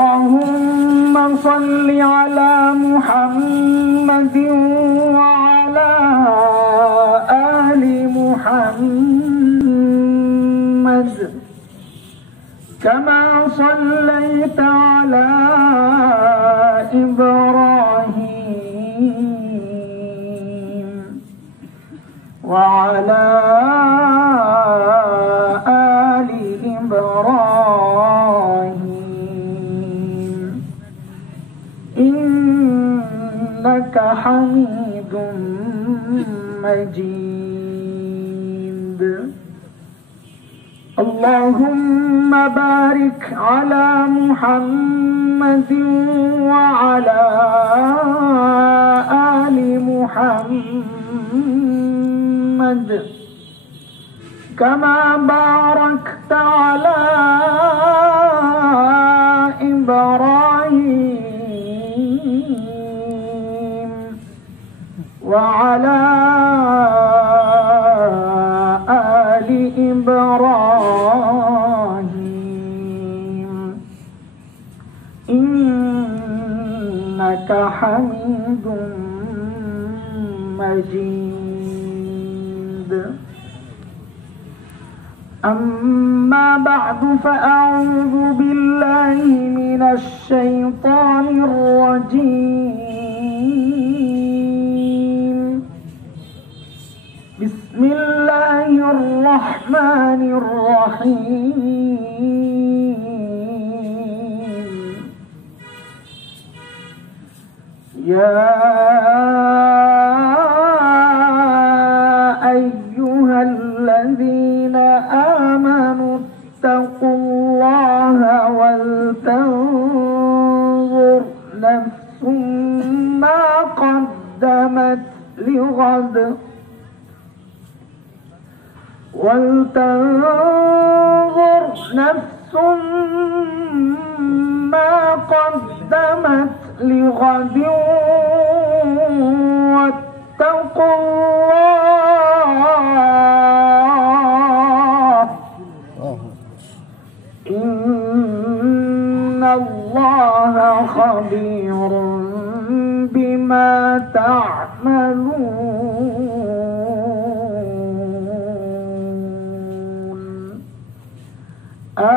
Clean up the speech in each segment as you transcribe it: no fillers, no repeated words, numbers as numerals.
اللهم صل على محمد وعلى آل محمد كما صليت على إبراهيم وعلى آل إبراهيم إنك حميد مجيد. اللهم بارك على محمد وعلى آل محمد كما باركت على إبراهيم وعلى آل إبراهيم إنك حميد مجيد. أما بعد فأعوذ بالله من الشيطان الرجيم. بسم الله الرحمن الرحيم. يا أيها الذين آمنوا اتقوا الله ولتنظر نفس ما قدمت لغد ولتنظر نفس ما قدمت لغد واتقوا الله إن الله خبير بما تعملون.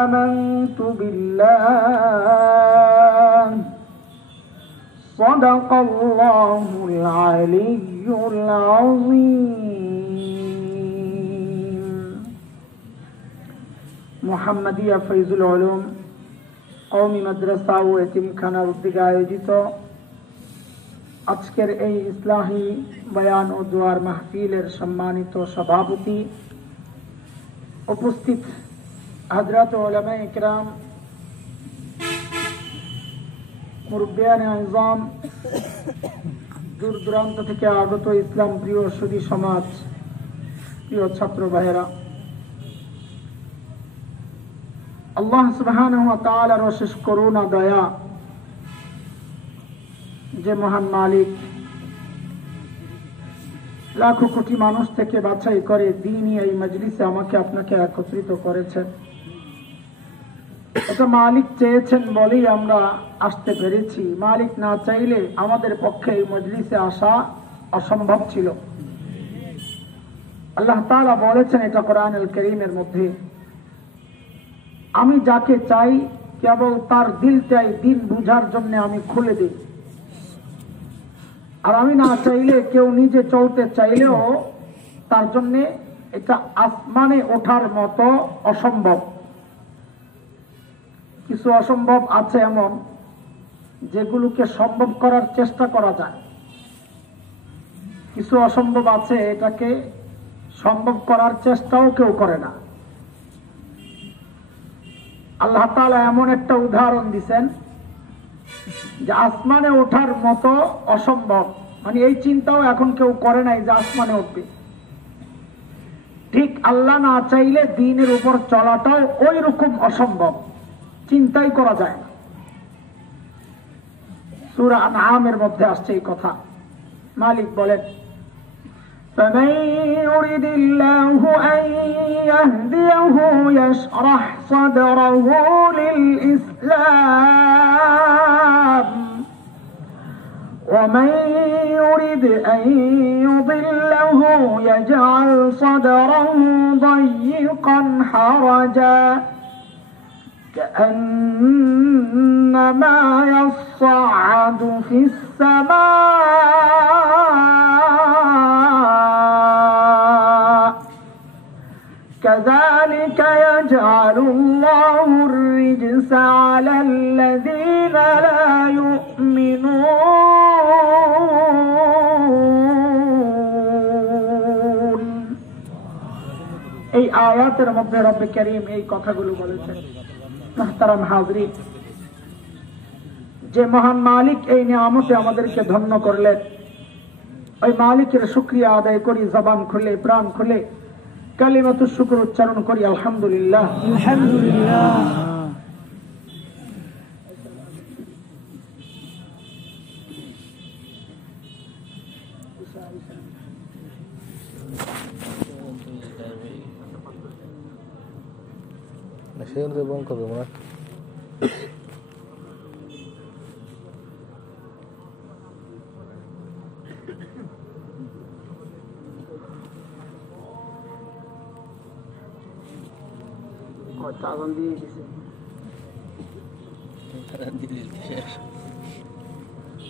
آمنت بالله صدق الله العلي العظيم. মুহাম্মাদিয়া ফয়জুল উলুম কওমি মাদ্রাসা ও এতিমখানার উদ্যোগে আয়োজিত আজকের এই ইসলাহি বয়ান ও দোয়ার মাহফিলের সম্মানিত সভাপতি, উপস্থিত হযরত উলামায়ে কিরাম, মুরব্বিয়ানে আযম, দূর দূরান্ত থেকে আগত ইসলাম প্রিয় সুধী সমাজ, প্রিয় ছাত্র ভাইয়েরা, আল্লাহ সুবহানাহু ওয়া তাআলার অশেষ করুণা দয়া, যে মহান মালিক লাখো কোটি মানুষ থেকে বাছাই করে দ্বীনি এই মজলিসে আমাকে আপনাকে একত্রিত করেছেন। এটা মালিক চেয়েছেন বলেই আমরা আসতে পেরেছি। মালিক না চাইলে আমাদের পক্ষে এই মজলিসে আসা অসম্ভব ছিল। আল্লাহ তাআলা বলেছেন এটা কোরআনুল কারীমের মধ্যে, আমি যাকে চাই কেবল তার দিলটাই দিন বুঝার জন্য আমি খুলে দিই, আর আমি না চাইলে কেউ নিজে চলতে চাইলেও তার জন্য এটা আসমানে ওঠার মতো অসম্ভব। কিছু অসম্ভব আছে এমন যেগুলোকে সম্ভব করার চেষ্টা করা যায়, কিছু অসম্ভব আছে এটাকে সম্ভব করার চেষ্টাও কেউ করে না। আল্লাহ তাআলা এমন একটা উদাহরণ দিয়েছেন যে আসমানে ওঠার মতো অসম্ভব, মানে এই চিন্তাও এখন কেউ করে নাই যে আসমানে উঠবে। ঠিক আল্লাহ না চাইলে দ্বীনের উপর চলাটাও ওই রকম অসম্ভব, চিন্তাই করা যায় না। সূরা আনআমের মধ্যে আসছে এই কথা। মালিক বলেন, فمن يرد الله أن يهديه يشرح صدره للإسلام ومن يرد أن يضله يجعل صدره ضيقا حرجا كأنما يصعد في السماء كذلك يجعل الله الرجس على الذين لا يؤمنون এই আয়াতের মধ্যে রব্বে কারীম এই কথাগুলো বলেছেন। মুহতারাম হাজরিন, যে মহান মালিক এই নিয়ামতে আমাদেরকে ধন্য করলেন, ওই মালিকের শুকরিয়া আদায় করি, জবান খুলে প্রাণ খুলে কালিমাতুশ শুকর উচ্চারণ করি, আলহামদুলিল্লাহ আলহামদুলিল্লাহ।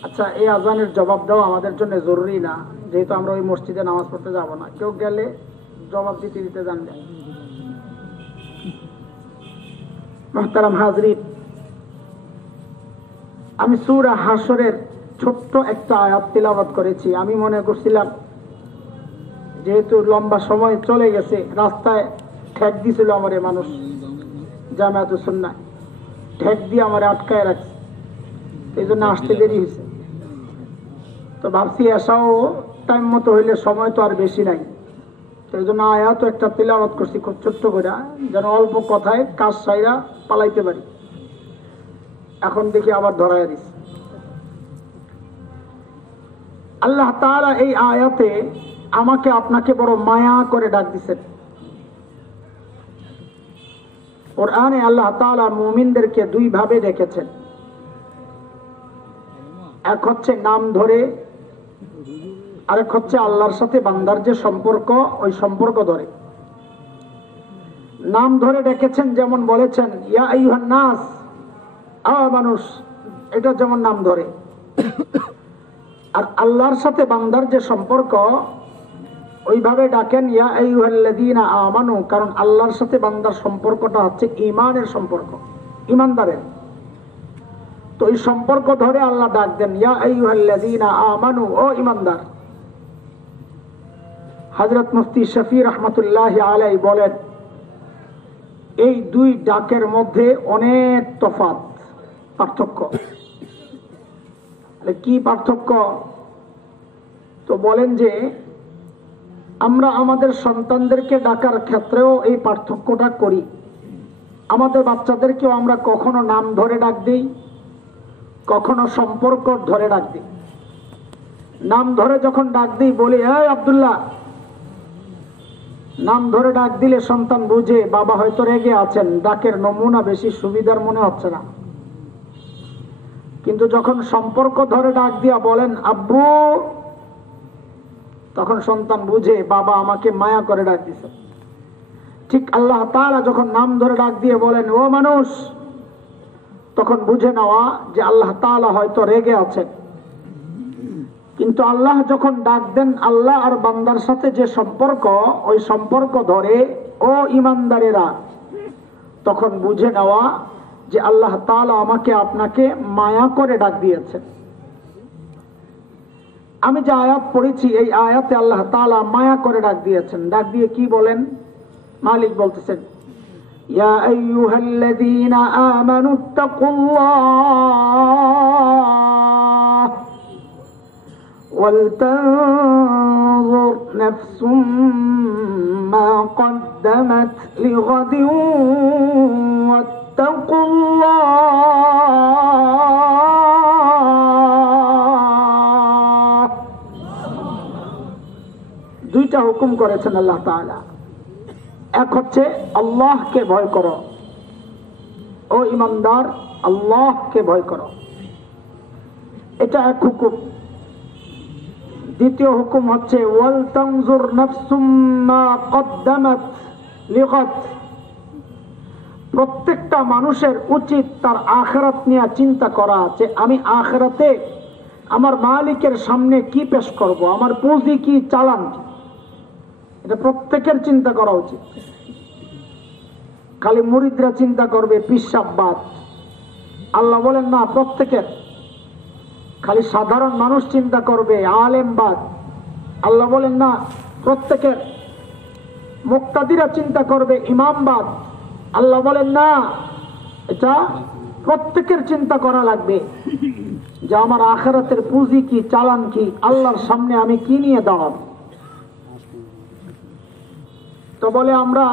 আচ্ছা, এই আজানের জবাব দেওয়া আমাদের জন্য জরুরি না, যেহেতু আমরা ওই মসজিদে নামাজ পড়তে যাব না। কেউ গেলে জবাব দিতে দিতে জানবে। মুহতারাম হাজরিন, আমি সূরা হাশরের ছোট্ট একটা আয়াত তিলাওয়াত করেছি। আমি মনে করছিলাম যেহেতু লম্বা সময় চলে গেছে, রাস্তায় ঠেক দিছিল আমারে মানুষ, জামায়াতুস সুন্নাহ ঠেক দিয়ে আমারে আটকায় রাখছে, এই জন্য আসতে দেরি হয়েছে। তো ভাবছি আসাও টাইম মতো হইলে, সময় তো আর বেশি নাই, তো এই জন্য আয়াত একটা তিলাওয়াত করছি খুব ছোট্ট করে, যেন অল্প কথায় কাজ সাইরা পালাইতে পারি। এখন দেখি আবার ধরায় দিস। আল্লাহ তাআলা এই আয়াতে আমাকে আপনাকে বড় মায়া করে ডাক দিছেন। কোরআনে আল্লাহ তাআলা মুমিনদেরকে দুই ভাবে ডেকেছেন। এক হচ্ছে নাম ধরে, আরেক হচ্ছে আল্লাহর সাথে বান্দার যে সম্পর্ক, ওই সম্পর্ক ধরে। নাম ধরে ডেকেছেন, যেমন বলেছেন ইয়া আইয়ুহান নাস, মানুষ, এটা যেমন নাম ধরে। আর আল্লাহর সাথে বান্দার যে সম্পর্ক, ওইভাবে ডাকেন ইয়া আইয়ুহাল্লাযীনা আমানু, কারণ আল্লাহর সাথে বান্দার সম্পর্কটা হচ্ছে ঈমানের সম্পর্ক, ঈমানদারের। তো এই সম্পর্ক ধরে আল্লাহ ডাক দেন ইয়া আইয়ুহাল্লাযীনা আমানু, ও ঈমানদার। হযরত মুফতি শফি রাহমাতুল্লাহি আলাইহি বলেন, এই দুই ডাকের মধ্যে অনেক তফাৎ, পার্থক্য। কি পার্থক্য? তো বলেন যে আমরা আমাদের সন্তানদেরকে ডাকার ক্ষেত্রেও এই পার্থক্যটা করি। আমাদের বাচ্চাদেরকেও আমরা কখনো নাম ধরে ডাক দিই, কখনো সম্পর্ক ধরে ডাক দিই। নাম ধরে যখন ডাক দিই বলি এই আব্দুল্লাহ, নাম ধরে ডাক দিলে সন্তান বুঝে বাবা হয়তো রেগে আছেন, ডাকের নমুনা বেশি সুবিধার মনে হচ্ছে না। কিন্তু যখন সম্পর্ক ধরে ডাক দিয়া বলেন আব্বু, তখন সন্তান বুঝে বাবা আমাকে মায়া করে ডাক দিছে। ঠিক আল্লাহ তাআলা যখন নাম ধরে ডাক দিয়ে বলেন ও মানুষ, তখন বুঝে নেওয়া যে আল্লাহ তাআলা হয়তো রেগে আছেন। কিন্তু আল্লাহ যখন ডাক দেন আল্লাহ আর বান্দার সাথে যে সম্পর্ক, ওই সম্পর্ক ধরে ও ঈমানদারেরা, তখন বুঝে নেওয়া যে আল্লাহ তাআলা আমাকে আপনাকে মায়া করে ডাক দিয়েছেন। আমি যে আয়াত পড়েছি, এই আয়াতে আল্লাহ তাআলা মায়া করে ডাক দিয়েছেন। ডাক দিয়ে কি বলেন? মালিক বলতেছেন ইয়া আইয়ুহাল্লাযীনা আমানুত্তাকুল্লাহ ওয়ালতানজুর নাফসুম মা কদ্দামাত লিগাদিন ওয়াত্তাকুল্লাহ। দুইটা হুকুম করেছেন আল্লাহ তাআলা। এক হচ্ছে আল্লাহকে ভয় করো, ও ঈমানদার, আল্লাহকে ভয় করো, এটা এক হুকুম। দ্বিতীয় হুকুম হচ্ছে ওয়াল তানজুর নাফসুম মা কদ্দামাত লিগাদ। প্রত্যেকটা মানুষের উচিত তার আখিরাত নিয়ে চিন্তা করা, যে আমি আখিরাতে আমার মালিকের সামনে কি পেশ করব, আমার পুঁজি কি, চালান কি। এটা প্রত্যেকের চিন্তা করা উচিত। খালি মুরিদরা চিন্তা করবে পিসাববাদ, আল্লাহ বলেন না প্রত্যেকের। খালি সাধারণ মানুষ চিন্তা করবে আলেমবাদ, আল্লাহ বলেন না প্রত্যেকের। মুক্তাদিরা চিন্তা করবে ইমামবাদ, আল্লাহ বলেন না। এটা প্রত্যেকের চিন্তা করা লাগবে যে আমার আখিরাতের পুঁজি কি, চালান কি, আল্লাহর সামনে আমি কি নিয়ে দাঁড়াবো। তো বলে আমরা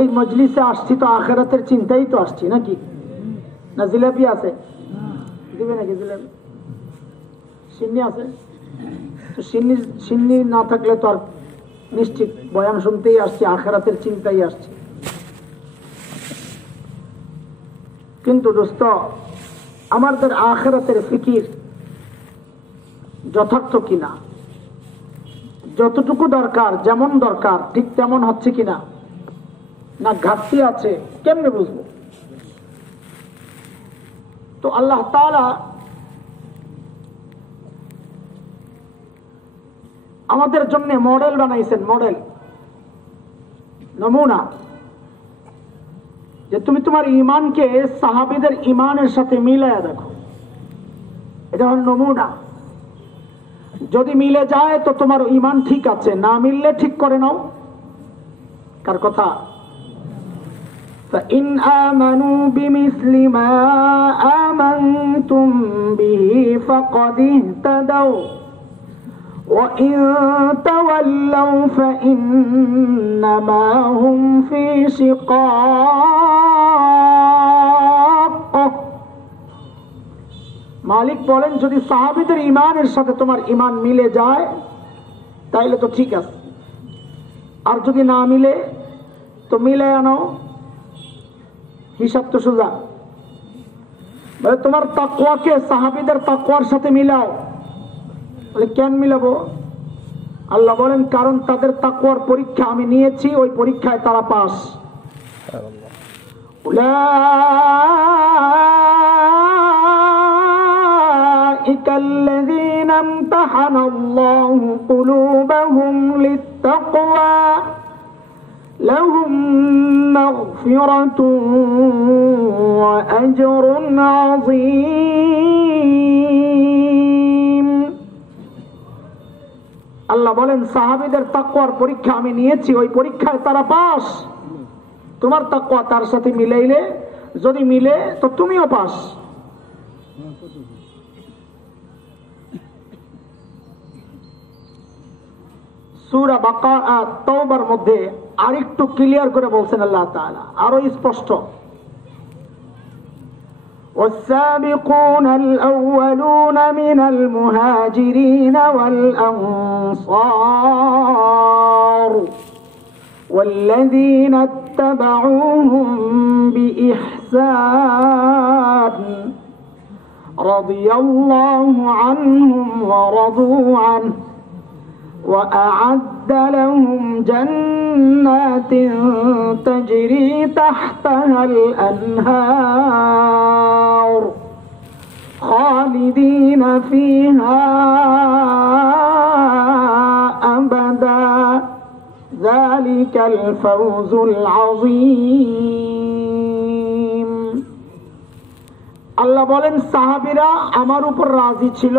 এই মজলিসে আসছি তো আখিরাতের চিন্তাই তো আসছি নাকি? না জিলাপি আছে দিবে নাকি? জিলাপি সিন্নি আছে তো সিন্নি না থাকলে তো আর নিশ্চিত বয়ান শুনতেই আসছি, আখিরাতের চিন্তাই আসছে। কিন্তু দোস্ত, আমাদের আখিরাতের ফিকির যথার্থ কিনা, যতটুকু দরকার, যেমন দরকার ঠিক তেমন হচ্ছে কিনা, না ঘাটতি আছে, কেমনে বুঝবো? তো আল্লাহ তাআলা আমাদের জন্য মডেল বানাইছেন, মডেল, নমুনা, যে তুমি তোমার ঈমানকে সাহাবীদের ঈমানের সাথে মিলায়া দেখো। এটা হল নমুনা। যদি মিলে যায় তো তোমার ঈমান ঠিক আছে, না মিললে ঠিক করে নাও। কার কথা? فإن آمنوا بمثل ما آمنتم به فقد اهتدوا وإن تولوا فإنما هم في شقاق। মালিক বলেন যদি সাহাবীদের ঈমানের সাথে তোমার ঈমান মিলে যায় তাইলে তো ঠিক আছে, আর যদি না মিলে তো মিলে আনো, হিসাব তো সোজা। বলে তোমার তাকওয়াকে সাহাবীদের তাকওয়ার সাথে মিলাও। বলে কেন মিলাবো? আল্লাহ বলেন কারণ তাদের তাকওয়ার পরীক্ষা আমি নিয়েছি, ওই পরীক্ষায় তারা পাস। উলাইকা আল্লাযীনা ইমতাহানাল্লাহু কুলুবাহুম লিত-তাকওয়া লাহুম মাগফিরাতুন ওয়া আজরুন আযীম। আল্লাহ বলেন সাহাবীদের তাকওয়ার পরীক্ষা আমি নিয়েছি, ওই পরীক্ষায় তারা পাস। তোমার তাকওয়া তার সাথে মিলাইলে, যদি মিলে তো তুমিও পাস। সূরা বাকারা তাওবার মধ্যে আরেকটু ক্লিয়ার করে বলছেন আল্লাহ তাআলা, আরো স্পষ্ট। والسابقون الأولون من المهاجرين والأنصار والذين اتبعوهم بإحسان رضي الله عنهم ورضوا عنه وأعد لهم جنات تجري تحتها الأنهار خالدين فيها أبدا ذلك الفوز العظيم। আল্লাহ বলেন সাহাবীরা আমার উপর রাজি ছিল,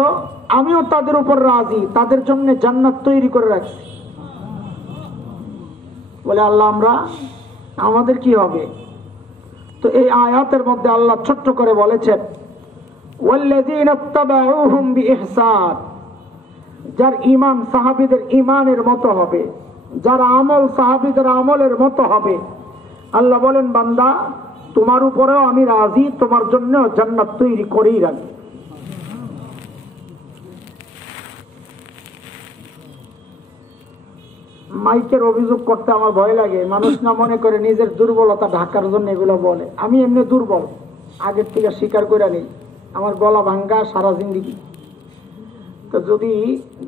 আমিও তাদের উপর রাজি, তাদের জন্য জান্নাত তৈরি করে রাখছি। বলে আল্লাহ আমাদের কি হবে? তো এই আয়াতের মধ্যে আল্লাহ ছোট্ট করে বলেছেন ওয়াল্লাযীনা ইত্তাবাউহুম বিইহসান, যার ঈমান সাহাবীদের ঈমানের মতো হবে, যার আমল সাহাবীদের আমলের মতো হবে, আল্লাহ বলেন বান্দা তোমার উপরেও আমি রাজি, তোমার জন্য জান্নাত তৈরি করেই রাখি। মাইকের অভিযোগ করতে আমার ভয় লাগে, মানুষ না মনে করে নিজের দুর্বলতা ঢাকার জন্য এগুলো বলে। আমি এমনি দুর্বল, আগের থেকে স্বীকার করে নেই, আমার গলা ভাঙ্গা সারা জিন্দেগি। তো যদি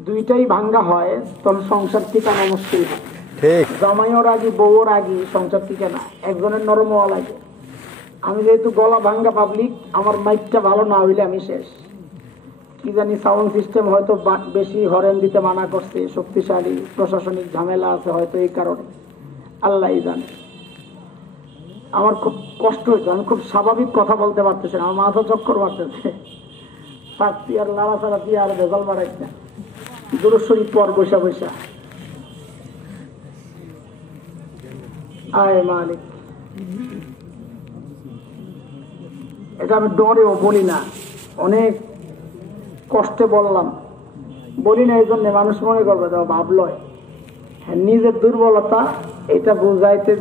দুইটাই ভাঙ্গা হয় তখন সংসার টিকানো মুশকিল হয়। ঠিক। জামাইও রাগি, বউও রাগি, সংসার টিকে না। একজনের নরম হওয়া লাগে। আমি যেহেতু গলা ভাঙ্গা পাবলিক, আমার মাইকটা ভালো না হইলে আমি শেষ। কি জানি সাউন্ড সিস্টেম হয়তো বেশি হরেন দিতে মানা করছে, শক্তিশালী প্রশাসনিক ঝামেলা আছে হয়তো, এই কারণে আল্লাহ জানে। আমার খুব কষ্ট হয়েছে, আমি খুব স্বাভাবিক কথা বলতে পারতেছি না, আমার মাথা চক্কর মারতেছে। শাস্তি আর লাড়াচাড়া দিয়ে আর ভেজাল বাড়াই না, দুরূদ শরীফ পর বৈশা বৈশা। আয় মালিক, এটা আমি ডরেও বলি না, অনেক কষ্টে বললাম, বলি না এই জন্য মানুষ মনে করবে ভাবলয় নিজের দুর্বলতা এটা বুঝাইতে,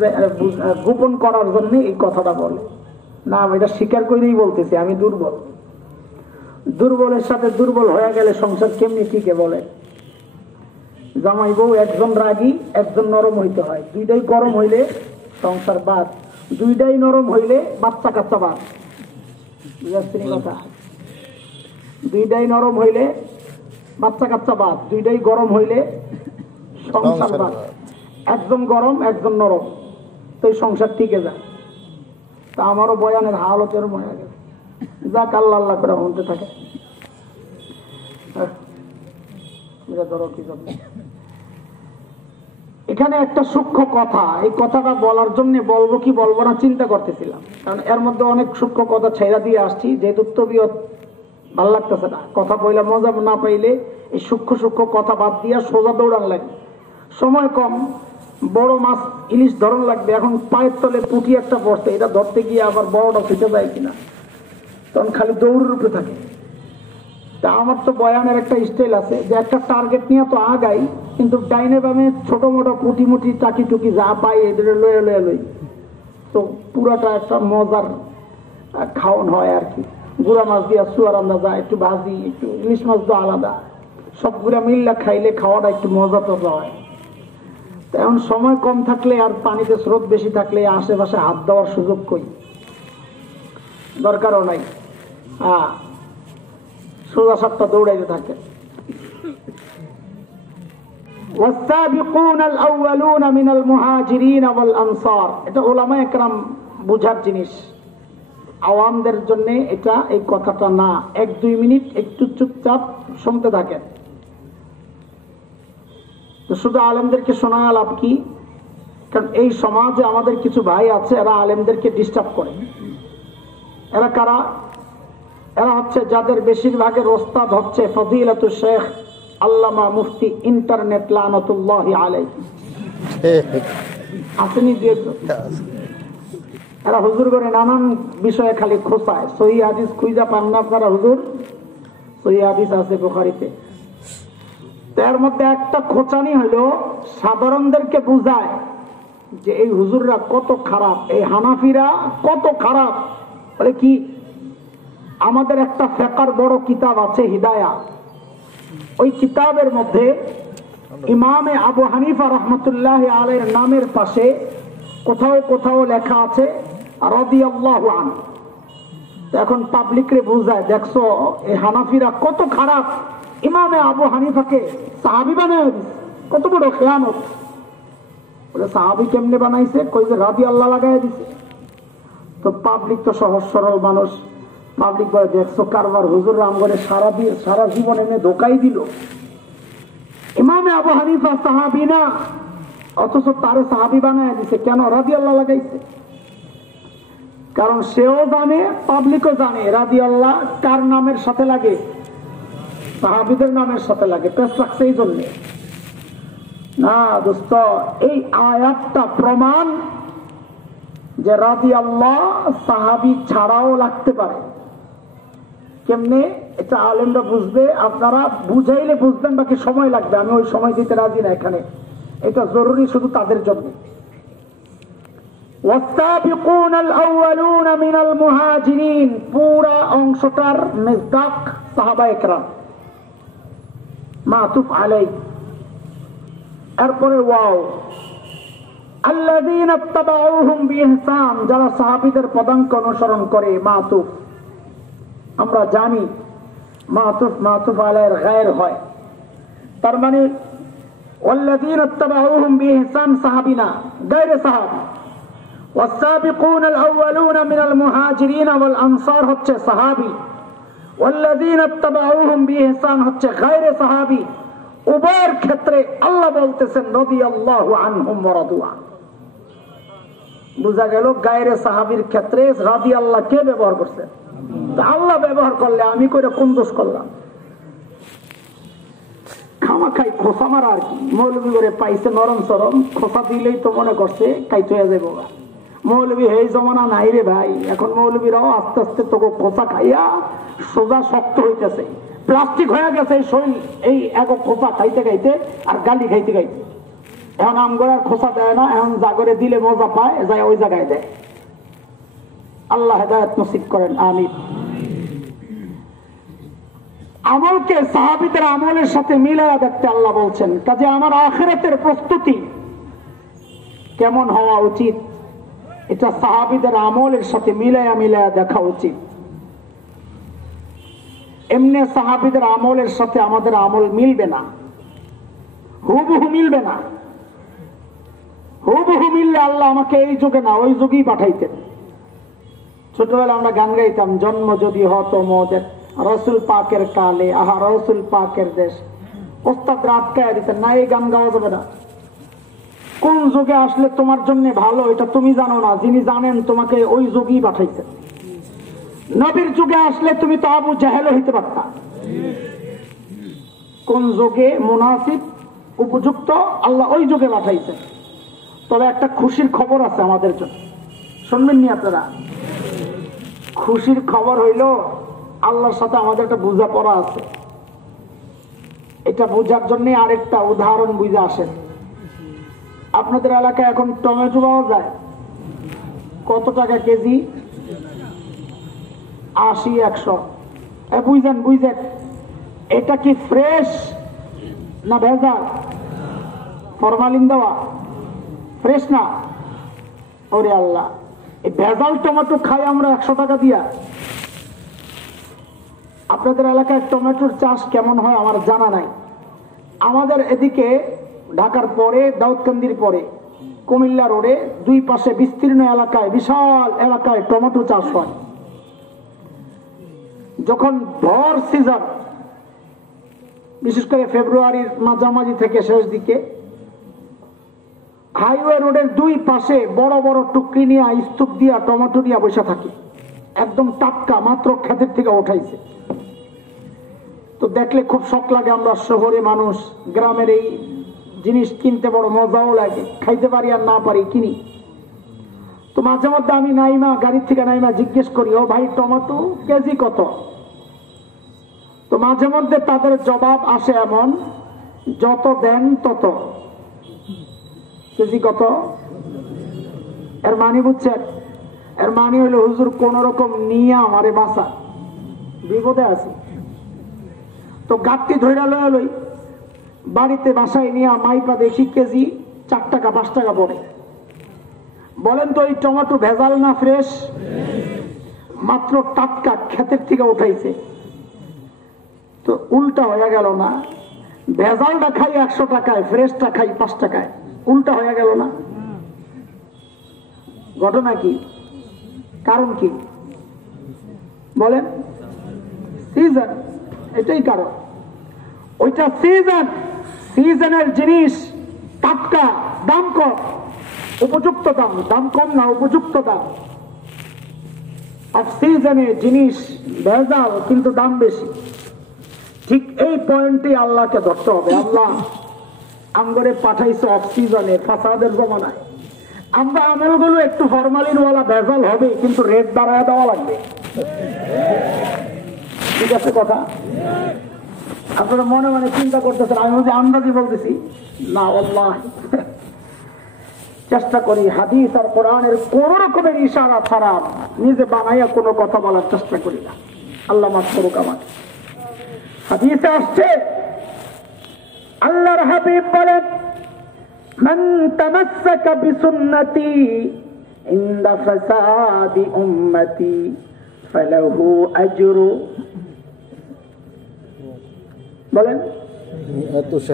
গোপন করার জন্য এই কথাটা বলে না। আমি এটা স্বীকার করেই বলতেছি আমি দুর্বল। দুর্বলের সাথে দুর্বল হয়ে গেলে সংসার কেমনি টিকে বলে? জামাই বউ একজন রাগী, একজন নরম হইতে হয়। দুইটাই গরম হইলে সংসার বাদ, দুইটাই নরম হইলে বাচ্চা কাচ্চা বাদ। বুঝাচ্ছি কথা? দুইটাই নরম হইলে বাচ্চা কাচ্চা বাদ, দুইটাই গরম হইলে সংসার বাদ। একজন গরম একজন নরম, তো এই সংসার টিকে যায়। তা আমারও বয়ানের হালত এরম হয়ে গেছে। যাক, আল্লাহ আল্লাহ করে হতে থাকে। এখানে একটা সূক্ষ্ম কথা, এই কথাটা বলার জন্য বলবো কি বলবো না চিন্তা করতেছিলাম, কারণ এর মধ্যে অনেক সূক্ষ্ম কথা ছেড়া দিয়ে আসছি, যেহেতু তবিয়ত ভাল লাগতেছে না। কথা বইলে মজা না পাইলে এই সূক্ষ্ম সূক্ষ্ম কথা বাদ দিয়া সোজা দৌড়ান লাগে। সময় কম, বড় মাছ ইলিশ ধরন লাগবে, এখন পায়ের তলে পুঁটি একটা বসতে, এটা ধরতে গিয়ে আবার বড়টা ছুটে যায় কিনা, তখন খালি দৌড়ের উপরে থাকে। তা আমার তো বয়ানের একটা স্টাইল আছে যে একটা টার্গেট নিয়ে তো আগাই, কিন্তু ডাইনে বামে ছোট মোটো পুঁটি মুটি টাকি টুকি যা পাই এদের লয়ে লয়ে লই, তো পুরাটা একটা মজার খাওয়ান হয় আর কি। গুড়া মাছ দিয়া চুয়া রান্না যায়, একটু ভাজি, একটু ইলিশ মাছ তো আলাদা, সবগুলা মিল্লা খাইলে খাওয়াটা একটু মজা তো হয়। এখন সময় কম থাকলে আর পানিতে স্রোত বেশি থাকলে আশেপাশে হাত দেওয়ার সুযোগ কই, দরকারও নাই। হ্যাঁ, সোজা সাতটা দৌড়াইতে থাকে। والسابقون الأولون من المهاجرين والأنصار, এটা উলামায়ে কেরাম বুঝার জিনিস, আওয়ামদের জন্য এটা এই কথাটা না। 1-2 মিনিট একটু চুপচাপ শুনতে থাকেন। তো শুধু আলেমদেরকে শোনায় লাভ কি? কারণ এই সমাজে আমাদের কিছু ভাই আছে, এরা আলেমদেরকে ডিস্টার্ব করে। এরা কারা? এরা হচ্ছে যাদের বেশিরভাগের ওস্তাদ হচ্ছে ফজিলাতুল শেখ আল্লামা মুফতি ইন্টারনেট লানাতুল্লাহি আলাইহি। আসেনি যে এরা হুজুর করে নানান বিষয়ে খালি খোঁচায়। সহিহ হাদিস খুঁজা পান না আপনারা? হুজুর সহিহ হাদিস আছে বুখারীতে, এর মধ্যে একটা খোঁচানি হলো সাধারণদেরকে বুঝায় যে এই হুজুররা কত খারাপ, এই হানাফিরা কত খারাপ। বলে কি, আমাদের একটা ফিকহের বড় কিতাব আছে হিদায়া, ওই কিতাবের মধ্যে ইমামে আবু হানিফা রাহমাতুল্লাহি আলাইহির নামের পাশে কোথাও কোথাও লেখা আছে রাদিয়াল্লাহু আনহু। এখন পাবলিকরে বুঝায়, দেখছো এই হানাফিরা কত খারাপ, ইমামে আবু হানিফাকে সাহাবী বানায় দিছে, কত বড় খেয়ানত। বলে সাহাবী কেমনে বানাইছে? কই যে রাদিয়াল্লাহু লাগায় দিছে। তো পাবলিক তো সহজ সরল মানুষ, পাবলিক বলে দেখছো কারবার, হুজুর রামগড়ে সারা জীবন এনে ধোকাই দিল। ইমামে আবু হানিফা সাহাবী না, অথচ তারে সাহাবী বানায় দিছে। কেন? রাদিয়াল্লাহু লাগাইছে। কারণ সেও জানে, পাবলিকও জানে রাদিয়াল্লাহ কার নামের সাথে লাগে, সাহাবীদের নামের সাথে লাগে। পেশ লাগছে এই জন্যে না দোস্ত। এই আয়াতটা প্রমাণ যে রাদিয়াল্লাহ সাহাবী ছাড়াও লাগতে পারে। কেমনে? এটা আলেমরা বুঝবে, আপনারা বুঝাইলে বুঝবেন, বাকি সময় লাগবে, আমি ওই সময় দিতে রাজি না এখানে। এটা জরুরি শুধু তাদের জন্য। والسابقون الأولون من المهاجرين, পুরা অংশটার মিসদাক সাহাবায়ে কেরাম, মাতুফ আলাইহি। এরপরে ওয়াও আল্লাযীনা ইত্তাবাউহুম বিইহসান, যারা সাহাবীদের পদাঙ্ক অনুসরণ করে, মাতুফ। আমরা জানি মাতুফ আলাইহির গায়র হয়। তার মানে ওয়াল্লাযীনা ইত্তাবাউহুম বিইহসান সাহাবীনা গায়রে সাহাবী, ওয়াস-সাবিকুনাল আউয়ালুনা মিনাল মুহাজিরিন ওয়াল আনসার হচ্ছে সাহাবী, ওয়াল্লাযীনা ইত্তাবাউহুম বিইহসান হচ্ছে গায়রে সাহাবী। উভয়ের ক্ষেত্রে আল্লাহ বলতেছেন রাদিয়াল্লাহু আনহুম ওয়া রাদু আন। বুঝা গেল গায়রে সাহাবীর ক্ষেত্রে রাদিয়াল্লাহ কে ব্যবহার করছে? আল্লাহ ব্যবহার করলে আমি কইরা কোন দোষ করলাম? খামাখাই খোসা মারা আর কি। মৌলবী করে পাইছে নরম সরম, খোসা দিলেই তো মনে করছে কাইতে হয়ে যাবো। মৌলবী এই জমানা নাই রে ভাই। এখন মৌলবীরাও আস্তে আস্তে তোকে খোসা খাইয়া সোজা শক্ত হইতেছে, প্লাস্টিক হয়ে গেছে এই শরীর, এই এক খোসা খাইতে খাইতে আর গালি খাইতে খাইতে। এখন আমগড়ার খোসা দেয় না, এখন জাগরে দিলে মজা পায়, যায় ওই জায়গায় দেয়। আল্লাহ হেদায়েত নসিব করেন, আমিন। আমলকে সাহাবীদের আমলের সাথে মিলায়া দেখতে আল্লাহ বলছেন। কাজে আমার আখিরাতের প্রস্তুতি কেমন হওয়া উচিত, এটা সাহাবীদের আমলের সাথে মিলায়া দেখা উচিত। এমনি সাহাবীদের আমলের সাথে আমাদের আমল মিলবে না, হুবহু মিলবে না। হুবহু মিললে আল্লাহ আমাকে এই যুগে না ওই যুগেই পাঠাইতেন। ছোটবেলা আমরা গান গাইতাম, জন্ম যদি হতো মোদের রসুল পাকের কালে, আহা রসুল পাকের দেশ। ওস্তাদ আটকায় দিতেন, না এই গান গাওয়া যাবে না। কোন যুগে আসলে তোমার জন্য ভালো এটা তুমি জানো না, যিনি জানেন তোমাকে ওই যুগেই পাঠাইছেন। নবীর যুগে আসলে তুমি তো আবু জাহেলও হইতে পারতা। কোন যুগে মুনাসিব উপযুক্ত আল্লাহ ওই যুগে পাঠাইছেন। তবে একটা খুশির খবর আছে আমাদের জন্য, শুনবেন নি আপনারা? খুশির খবর হইল আল্লাহর সাথে আমাদের একটা বোঝাপড়া আছে। এটা বোঝার জন্য আরেকটা উদাহরণ বুঝে আসেন। আপনাদের এলাকায় এখন টমেটো পাওয়া যায় কত টাকা কেজি? 80, 100। বুঝেন এটা কি ফ্রেশ না ভেজাল? ফরমালিন দেওয়া, ফ্রেশ না। ওরে আল্লাহ, এই ভেজাল টমেটো খাই আমরা 100 টাকা দিয়া। আপনাদের এলাকায় টমেটোর চাষ কেমন হয় আমার জানা নাই। আমাদের এদিকে ঢাকার পরে, দাউদকান্দির পরে কুমিল্লা রোডে দুই পাশে বিস্তীর্ণ এলাকায়, বিশাল এলাকায় টমেটো চাষ হয়। যখন ভর সিজন, বিশেষ করে ফেব্রুয়ারির মাঝামাঝি থেকে শেষ দিকে, হাইওয়ে রোডের দুই পাশে বড় বড় টুকরি নিয়ে স্তূপ দিয়া টমেটো নিয়ে বসে থাকে, একদম টাটকা, মাত্র ক্ষেতের থেকে উঠাইছে। তো দেখলে খুব শখ লাগে। আমরা শহরে মানুষ, গ্রামের এই জিনিস কিনতে বড় মজাও লাগে, খাইতে পারি আর না পারি কিনি। তো মাঝে মধ্যে আমি নাইমা, গাড়ির থেকে নাইমা জিজ্ঞেস করি, ও ভাই টমেটো কেজি কত? তো মাঝে মধ্যে তাদের জবাব আসে এমন, যত দেন তত। কেজি কত? এর মানে বুঝছেন? এর মানে হইলো হুজুর কোন রকম নিয়ে আমারে বাঁচা, বিপদে আছে। তো গাঁটটি ধৈরা লই বাড়িতে বাসায় নিয়ে মাইপা দেখি কেজি 4 টাকা 5 টাকা পড়ে। বলেন তো এই টমেটো ভেজাল না ফ্রেশ? মাত্র টাটকা ক্ষেতের থেকে উঠাইছে। তো উল্টা হয়ে গেল না? ভেজালটা খাই 100 টাকায়, ফ্রেশটা খাই 5 টাকায়। উল্টা হয়ে গেল না? ঘটনা কি? কারণ কি বলেন? সিজন, এটাই কারণ। ওইটা সিজন, সিজনের জিনিস টাটকা, দাম কম, উপযুক্ত দাম, দাম কম না, উপযুক্ত দাম। অফ সিজনের জিনিস ভেজাল কিন্তু দাম বেশি। ঠিক এই পয়েন্টে আল্লাহকে ধরতে হবে। আল্লাহ আমগরে পাঠাইছে অফ সিজনে, ফাসাদের জমানায়। আমরা আমলগুলো একটু ফরমালিনওয়ালা ভেজাল হবে, কিন্তু রেট বাড়ায় দেওয়া লাগবে। ঠিক আছে কথা? আপনারা মনে মনে চিন্তা করতেছেন আমি যদি আন্দাজি বলতেছি না, আল্লাহ চেষ্টা করি হাদিস আর কোরআনের কোন রকমের ইশারা ছাড়া নিজে বানাইয়া কোনো কথা বলার চেষ্টা করি না। আল্লাহ মাফ করুক আমাকে। হাদিসে আসছে আল্লাহর হাবিব বলেন, মান তামাসসাকা বিসুন্নতি ইনদা ফাসাদি উম্মতি ফালাহু আজরু বলেন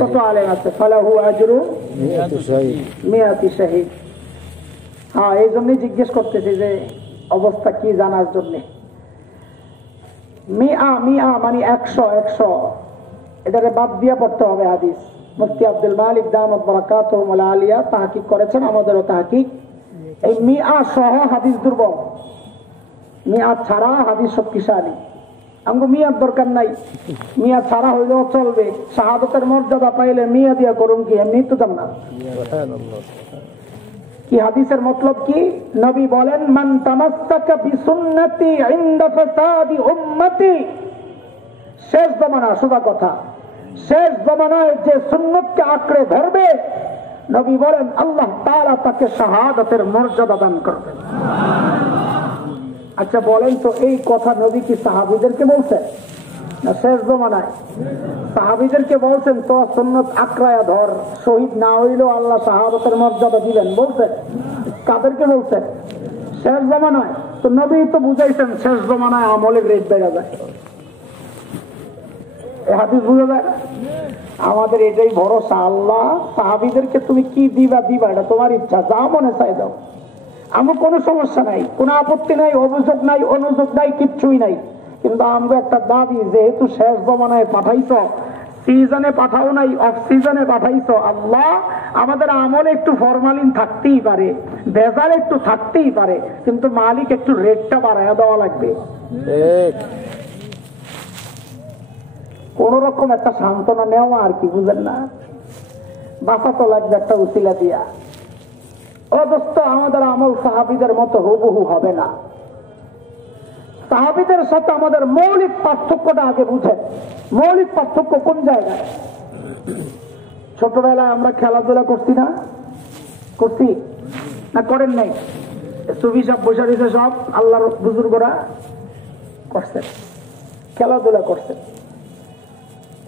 কত আলেম আছে? ফালাহু আজরু মিয়াতি শাহিদ। হ্যাঁ, এই জন্যই জিজ্ঞেস করতেছি যে অবস্থা কি জানার জন্য। মিয়া মিয়া মানে 100 এটারে বাদ দিয়ে পড়তে হবে হাদিস। মুফতি আব্দুল মালিক দামাত বারাকাতুহুল আলিয়া তাহকিক করেছেন, আমাদেরও তাহকিক। এই মিয়া সহ হাদিস দুর্বল, মিয়া ছাড়া হাদিস শক্তিশালী। আমগো মিয়ার দরকার নাই, মিয়া ছাড়া হইলেও চলবে। শাহাদতের মর্যাদা পাইলে মিয়া দিয়া করুন কি, এমনি তো জান্নাত। কি হাদিসের মতলব কি? নবী বলেন, মান তামাসসাকা বিসুন্নতি ইনদা ফাসাদি উম্মতি। শেষ জমানা, সোজা কথা, শেষ জমানায় যে সুন্নতকে আঁকড়ে ধরবে, নবী বলেন আল্লাহ তাআলা তাকে শাহাদাতের মর্যাদা দান করবেন। আচ্ছা বলেন তো, এই কথা নবী কি সাহাবীদেরকে বলছেন না শেষ জমানায়? সাহাবীদেরকে বলছেন তো সুন্নত আঁকড়ায়া ধর, শহীদ না হইলেও আল্লাহ শাহাদাতের মর্যাদা দিবেন, বলছেন। কাদেরকে বলছেন? শেষ জমানায়। তো নবী তো বুঝাইছেন শেষ জমানায় আমলের রেট বেড়ে যায়। এই হাদিস বুঝা যায় না? আমাদের এটাই ভরসা, আল্লাহ সাহাবীদেরকে তুমি কি দিবা দিবা, এটা তোমার ইচ্ছা, যা মনে চাই দাও। আমার কোনো সমস্যা নাই, কোনো আপত্তি নাই, অভিযোগ নাই, অনুযোগ নাই, কিচ্ছুই নাই। কিন্তু আমরা একটা দাবি, যেহেতু শেষ জমানায় পাঠাইছ, সিজনে পাঠাও নাই, অফ সিজনে পাঠাইছ, আল্লাহ আমাদের আমলে একটু ফরমালিন থাকতেই পারে, ভেজাল একটু থাকতেই পারে, কিন্তু মালিক একটু রেটটা বাড়াইয়া দেওয়া লাগবে। কোন রকম একটা সান্ত্বনা নেওয়া আর কি, বুঝেন না? বাঁচা তো লাগবে একটা উসিলা দিয়া। ও দোস্ত, আমাদের আমল সাহাবীদের মতো হুবহু হবে না। সাহাবীদের সাথে আমাদের মৌলিক পার্থক্যটা আগে বুঝেন। মৌলিক পার্থক্য কোন জায়গায়? ছোটবেলায় আমরা খেলাধুলা করছি না? করছি না করেন নাই? সুফি সব বসে দিছে, সব আল্লাহর বুজুর্গরা করছেন, খেলাধুলা করছেন।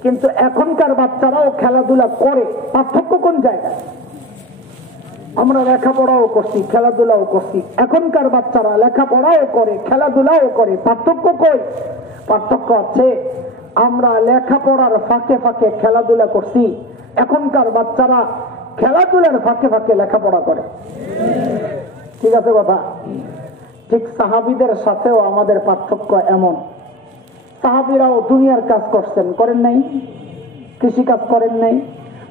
কিন্তু এখনকার বাচ্চারাও খেলাধুলা করে। পার্থক্য কোন জায়গায়? আমরা লেখাপড়াও করছি, খেলাধুলাও করছি। এখনকার বাচ্চারা লেখাপড়াও করে, খেলাধুলাও করে। পার্থক্য কই? পার্থক্য আছে, আমরা লেখাপড়ার ফাঁকে ফাঁকে খেলাধুলা করছি, এখনকার বাচ্চারা খেলাধুলার ফাঁকে ফাঁকে লেখাপড়া করে। ঠিক আছে কথা? ঠিক সাহাবীদের সাথেও আমাদের পার্থক্য এমন। সাহাবীরাও দুনিয়ার কাজ করছেন, করেন নাই? কৃষি কাজ করেন নাই,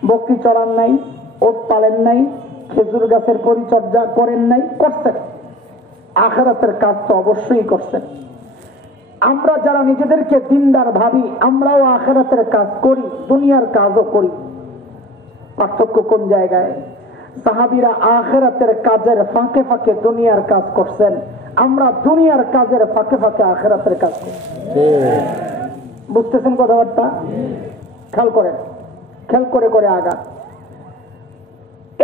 বকরি চড়ান নাই, ওট পালেন নাই, খেজুর গাছের পরিচর্যা করেন নাই, করছেন। আখিরাতের কাজ তো অবশ্যই করছেন। আমরা যারা নিজেদেরকে দিনদার ভাবি, আমরাও আখিরাতের কাজ করি, দুনিয়ার কাজও করি। পার্থক্য কোন জায়গায়? সাহাবীরা আখিরাতের কাজের ফাঁকে ফাঁকে দুনিয়ার কাজ করছেন, আমরা দুনিয়ার কাজের ফাঁকে ফাঁকে আখিরাতের কাজ করি। বুঝতেছেন কথাবার্তা? খেয়াল করেন, খেয়াল করে করে আগা।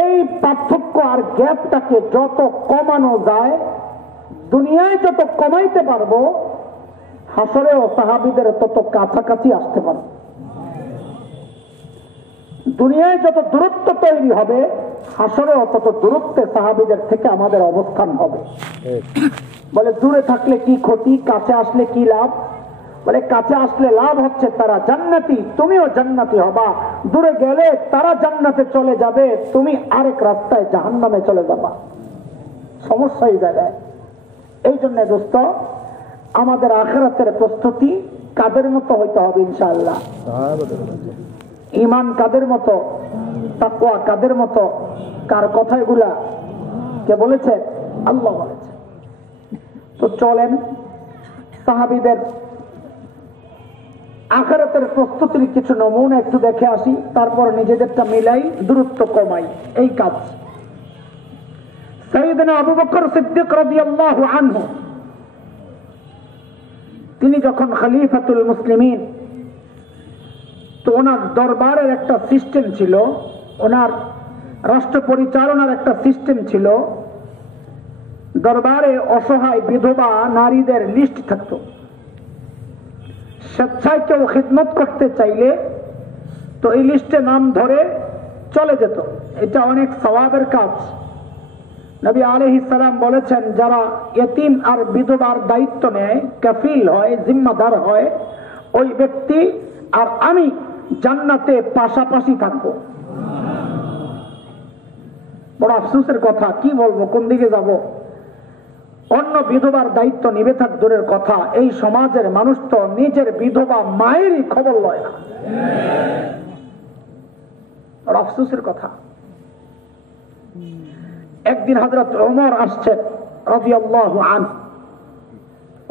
এই পার্থক্য আর গ্যাপটাকে যত কমানো যায়, দুনিয়ায় যত কমাইতে পারবো, হাসরেও সাহাবীদের তত কাছাকাছি আসতে পারবো। দুনিয়ায় যত দূরত্ব তৈরি হবে, হাসরেও তত দূরত্বে সাহাবীদের থেকে আমাদের অবস্থান হবে। বলে দূরে থাকলে কি ক্ষতি, কাছে আসলে কি লাভ? বলে কাছে আসলে লাভ হচ্ছে তারা জান্নাতি, তুমিও জান্নাতি হবা। দূরে গেলে তারা জান্নাতে চলে যাবে, তুমি আরেক রাস্তায় জাহান্নামে চলে যাবা। সমস্যা এই জায়গায়। এই জন্য দোস্ত, আমাদের আখিরাতের প্রস্তুতি কাদের মতো হইতে হবে ইনশাআল্লাহ? ঈমান কাদের মতো? তাকওয়া কাদের মতো? কার কথা এগুলা? কে বলেছে? আল্লাহ বলেছে। তো চলেন সাহাবীদের আখিরাতের প্রস্তুতির কিছু নমুনা একটু দেখে আসি, তারপর নিজেদেরটা মিলাই, দূরত্ব কমাই। এই কাজ সাইয়েদনা আবু বকর সিদ্দিক রাদিয়াল্লাহু আনহু, তিনি যখন খলিফাতুল মুসলিমিন, তো ওনার দরবারের একটা সিস্টেম ছিল, ওনার রাষ্ট্র পরিচালনার একটা সিস্টেম ছিল। দরবারে অসহায় বিধবা নারীদের লিস্ট থাকতো। স্বেচ্ছায় কেউ খিদমত করতে চাইলে তো এই লিস্টে নাম ধরে চলে যেত। এটা অনেক সওয়াবের কাজ। নবী আলাইহিস সালাম বলেছেন, যারা ইতিম আর বিধবার দায়িত্ব নেয়, কাফিল হয়, জিম্মাদার হয়, ওই ব্যক্তি আর আমি জান্নাতে পাশাপাশি থাকবো। বড় আফসোসের কথা, কি বলবো, কোন দিকে যাব? অন্য বিধবার দায়িত্ব নিবে থাক দূরের কথা, এই সমাজের মানুষ তো নিজের বিধবা মায়েরই খবর লয় না। বড় আফসোসের কথা। একদিন হযরত ওমর আসছেন রাদিয়াল্লাহু আনহু।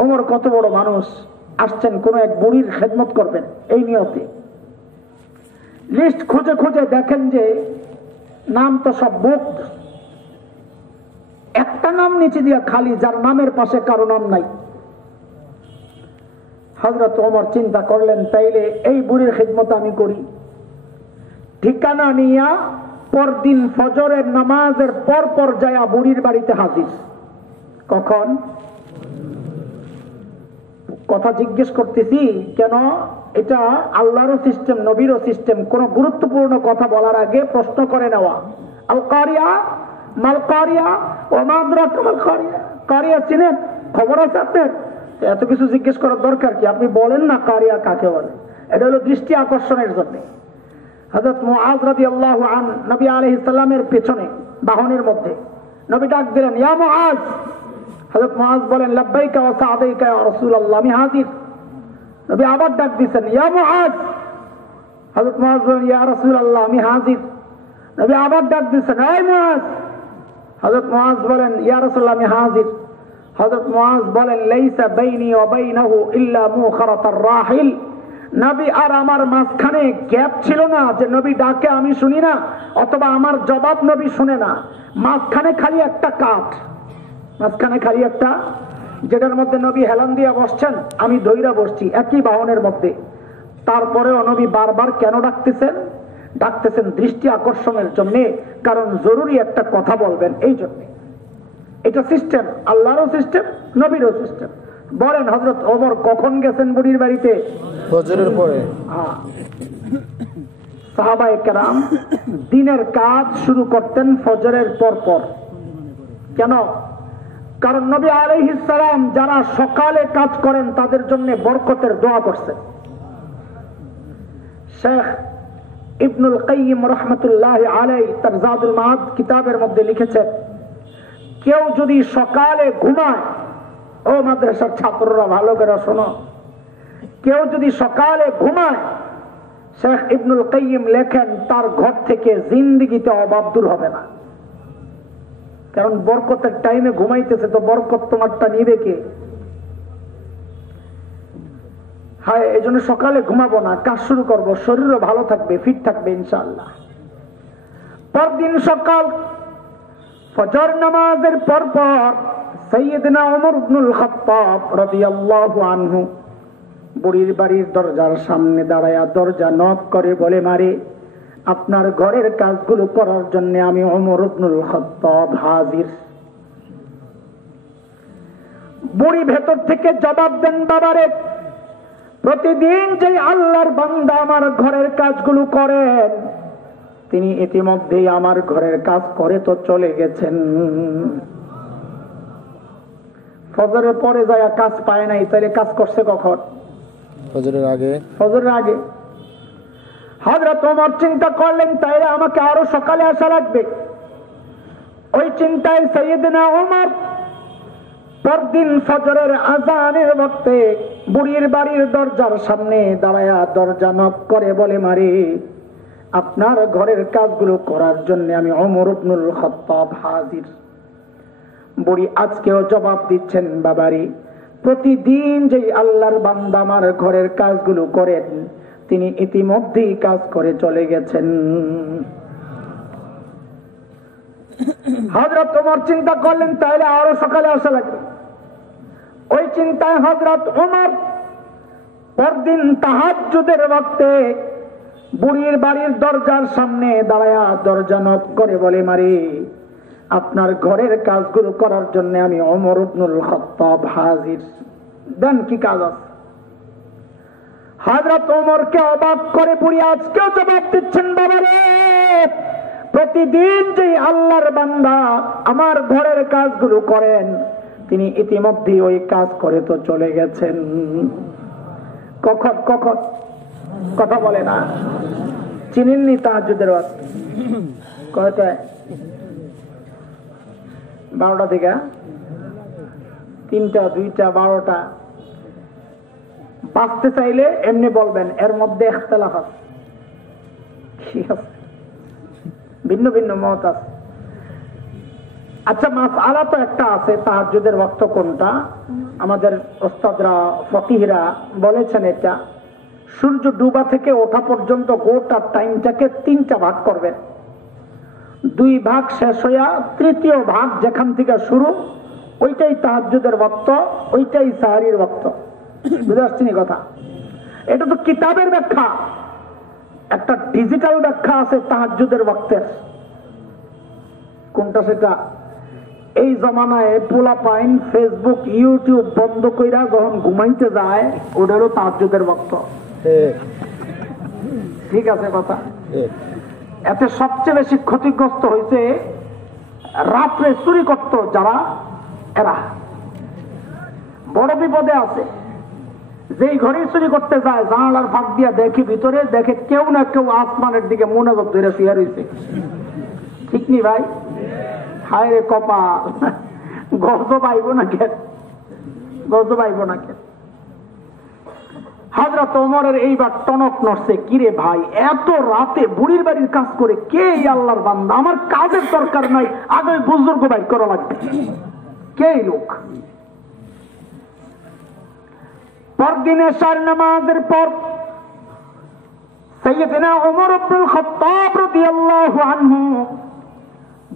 ওমর কত বড় মানুষ, আসছেন কোন এক বুড়ির খেদমত করবেন এই নিয়তে। লিস্ট খুঁজে খুঁজে দেখেন যে নাম তো সব বুকড, একটা নাম নিচে দিয়া খালি, যার নামের পাশে কারো নাম নাই। হযরত ওমর চিন্তা করলেন, তাইলে এই বুড়ির খেদমত আমি করি। ঠিকানা নিয়া পরদিন ফজরের নামাজের পর পর যায়া বুড়ির বাড়িতে হাজির। কখন? কথা জিজ্ঞেস করতেছি কেন, এটা আল্লাহরও সিস্টেম, নবীরও সিস্টেম। কোন গুরুত্বপূর্ণ কথা বলার আগে প্রশ্ন করে নেওয়া। আল কারিয়া মাল কারিয়া ওমা আদরাকা মাল কারিয়া, কারিয়া চিনেন? খবর আছে আপনার? এত কিছু জিজ্ঞেস করার দরকার কি? আপনি বলেন না কারিয়া কাকে বলে। এটা হলো দৃষ্টি আকর্ষণের জন্য। হযরত মুআজ রাদিয়াল্লাহু আনহু নবী আলাইহিস সালামের পেছনে বাহনের মধ্যে নবী ডাক দিলেন, ইয়া মুআজ। হযরত মুআজ বলেন, লাব্বাইকা ওয়া সা'দাইকা ইয়া রাসূলুল্লাহ, আমি হাজির। নবী আবার ডাক দিয়েছেন, ইয়া মুআজ। হযরত মুআজ বলেন, ইয়া রাসূলুল্লাহ, আমি হাজির। নবী আবার ডাক দিয়েছেন, এই মুআজ। হযরত মুআজ বলেন, ইয়া রাসূলুল্লাহ, আমি হাজির। হযরত মুআজ বলেন, লাইসা বাইনি ওয়া বাইনাহু ইল্লা মুখারাতার রাহিল। নবী আর আমার মাঝখানে গ্যাপ ছিল না যে নবী ডাকে আমি শুনি না, অথবা আমার জবাব নবী শুনে না। মাঝখানে খালি একটা কাঠ, মাঝখানে খালি একটা, যেটার মধ্যে নবী হেলান দিয়া বসছেন, আমি ধইরা বসছি একই বাহনের মধ্যে। তারপরেও নবী বারবার কেন ডাকতেছেন? ডাকতেছেন দৃষ্টি আকর্ষণের জন্য, কারণ জরুরি একটা কথা বলবেন এই জন্য। এটা সিস্টেম, আল্লাহরও সিস্টেম, নবীরও সিস্টেম। বলেন হযরত ওমর কখন গেছেন বুড়ির বাড়িতে? ফজরের পরে। সাহাবায়ে কেরাম দিনের কাজ শুরু করতেন ফজরের পর পর। কেন? কারণ নবী আলাইহিস সালাম যারা সকালে কাজ করেন তাদের জন্য বরকতের দোয়া করছেন। শেখ ইবনুল কাইয়িম রাহমাতুল্লাহি আলাইহি তার জাদুল মাআদ কিতাবের মধ্যে লিখেছেন, কেউ যদি সকালে ঘুমায়, ও মাদ্রাসার ছাত্ররা ভালো করে শোনো, কেউ যদি সকালে ঘুমায়, শেখ ইবনুল কাইয়িম লেখেন তার ঘর থেকে জিন্দেগিতে অভাব দূর হবে না। কারণ বরকতের টাইমে ঘুমাইতেছে, তো বরকত তোমারটা নিবে কে? হ্যাঁ, এই জন্য সকালে ঘুমাবো না, কাজ শুরু করবো, শরীরও ভালো থাকবে, ফিট থাকবে ইনশাআল্লাহ। পরদিন সকাল ফজর নামাজের পর পর সাইয়েদনা ওমর ইবনুল খাত্তাব রাদিয়াল্লাহু আনহু বুড়ির বাড়ির দরজার সামনে দাঁড়ায়া দরজা নক করে বলে, মারে আপনার ঘরের কাজগুলো করার জন্য আমি ওমর ইবনুল খাত্তাব হাজির। বুড়ি ভেতর থেকে জবাব দেন, বাবারে প্রতিদিন যে আল্লাহর বান্দা আমার ঘরের কাজগুলো করেন, তিনি ইতিমধ্যেই আমার ঘরের কাজ করে তো চলে গেছেন। ফজরের পরে যায় কাজ পায় নাই, তাহলে কাজ করছে কখন? ফজরের আগে। ফজরের আগে। হযরত ওমর চিন্তা করলেন, তাইলে আমাকে আরো সকালে আসা লাগবে। ওই চিন্তায় সাইয়েদনা ওমর পরদিন ফজরের আযানের ওয়াক্তে বুড়ির বাড়ির দরজার সামনে দাঁড়ায়া দরজা নক করে বলে, মারে আপনার ঘরের কাজগুলো করার জন্য আমি ওমর ইবনুল খাত্তাব হাজির। বুড়ি আজকেও জবাব দিচ্ছেন, বাবারে প্রতিদিন যে আল্লাহর বান্দা আমার ঘরের কাজগুলো করেন, তিনি ইতিমধ্যেই কাজ করে চলে গেছেন। হযরত ওমর চিন্তা করলেন, তাহলে আরো সকালে আসা লাগবে। ওই চিন্তায় হযরত ওমর পরদিন তাহাজ্জুদের ওয়াক্তে বুড়ির বাড়ির দরজার সামনে দাঁড়ায়া দরজা নক করে বলে, মারে আপনার ঘরের কাজগুলো করার জন্য আমি ওমর ইবনুল খাত্তাব হাজির। দেন কি কাজ আছে? হযরত ওমরকে অবাক করে বুড়ি আজকেও জবাব দিচ্ছেন, বাবারে প্রতিদিন যে আল্লাহর বান্দা আমার ঘরের কাজগুলো করেন, তিনি ইতিমধ্যে ওই কাজ করে তো চলে গেছেন। কখন কখন? কথা বলে না, চিনেননি তাহাজ্জুদের ওয়াক্ত কয়টায়? 12টা থেকে 3টা 2টা 12টা। বাঁচতে চাইলে এমনি বলবেন, এর মধ্যে ইখতিলাফ আছে, ঠিক আছে, ভিন্ন ভিন্ন মত আছে। আচ্ছা, মাসআলা তো একটা আছে, তাহাজ্জুদের ওয়াক্ত কোনটা? আমাদের ওস্তাদরা ফকিহরা বলেছেন এটা সূর্য ডুবা থেকে ওঠা পর্যন্ত গোটা টাইমটাকে 3টা ভাগ করবেন। 2 ভাগ শেষ হইয়া 3য় ভাগ যেখান থেকে শুরু, ওইটাই তাহাজ্জুদের ওয়াক্ত, ওইটাই সাহারির ওয়াক্ত। বুঝতে পারছেন কথা? এটা তো কিতাবের ব্যাখ্যা, একটা ডিজিটাল ব্যাখ্যা আছে তাহাজ্জুদের ওয়াক্তের। কোনটা সেটা? এই জমানায় পোলা পাইন ফেসবুক ইউটিউব বন্ধ কইরা যখন ঘুমাইতে যায়, ওটারও তাহাজ্জুদের ওয়াক্ত। ঠিক আছে কথা? এতে সবচেয়ে বেশি ক্ষতিগ্রস্ত হয়েছে রাত্রে চুরি করত যারা, এরা বড় বিপদে আছে। যেই ঘরে চুরি করতে যায়, জানালার ফাঁক দিয়া দেখি ভিতরে, দেখে কেউ না কেউ আসমানের দিকে মনোযোগ ধরে শুয়ে রয়েছে। ঠিক নি ভাই? হায় রে কপাল, গজব আইব না কেন, গজব আইব না কেন? হযরত ওমরের এইবার টনক নড়ছে, কিরে ভাই, এত রাতে বুড়ির বাড়ির কাজ করে কে এই আল্লাহর বান্দা? আমার কাজের দরকার নাই, আগে বুজুর্গ ভাই করা লাগবে। কে লোক? পরদিন এশার নামাজের পর সাইয়েদনা ওমর ইবনুল খাত্তাব রাদিয়াল্লাহু আনহু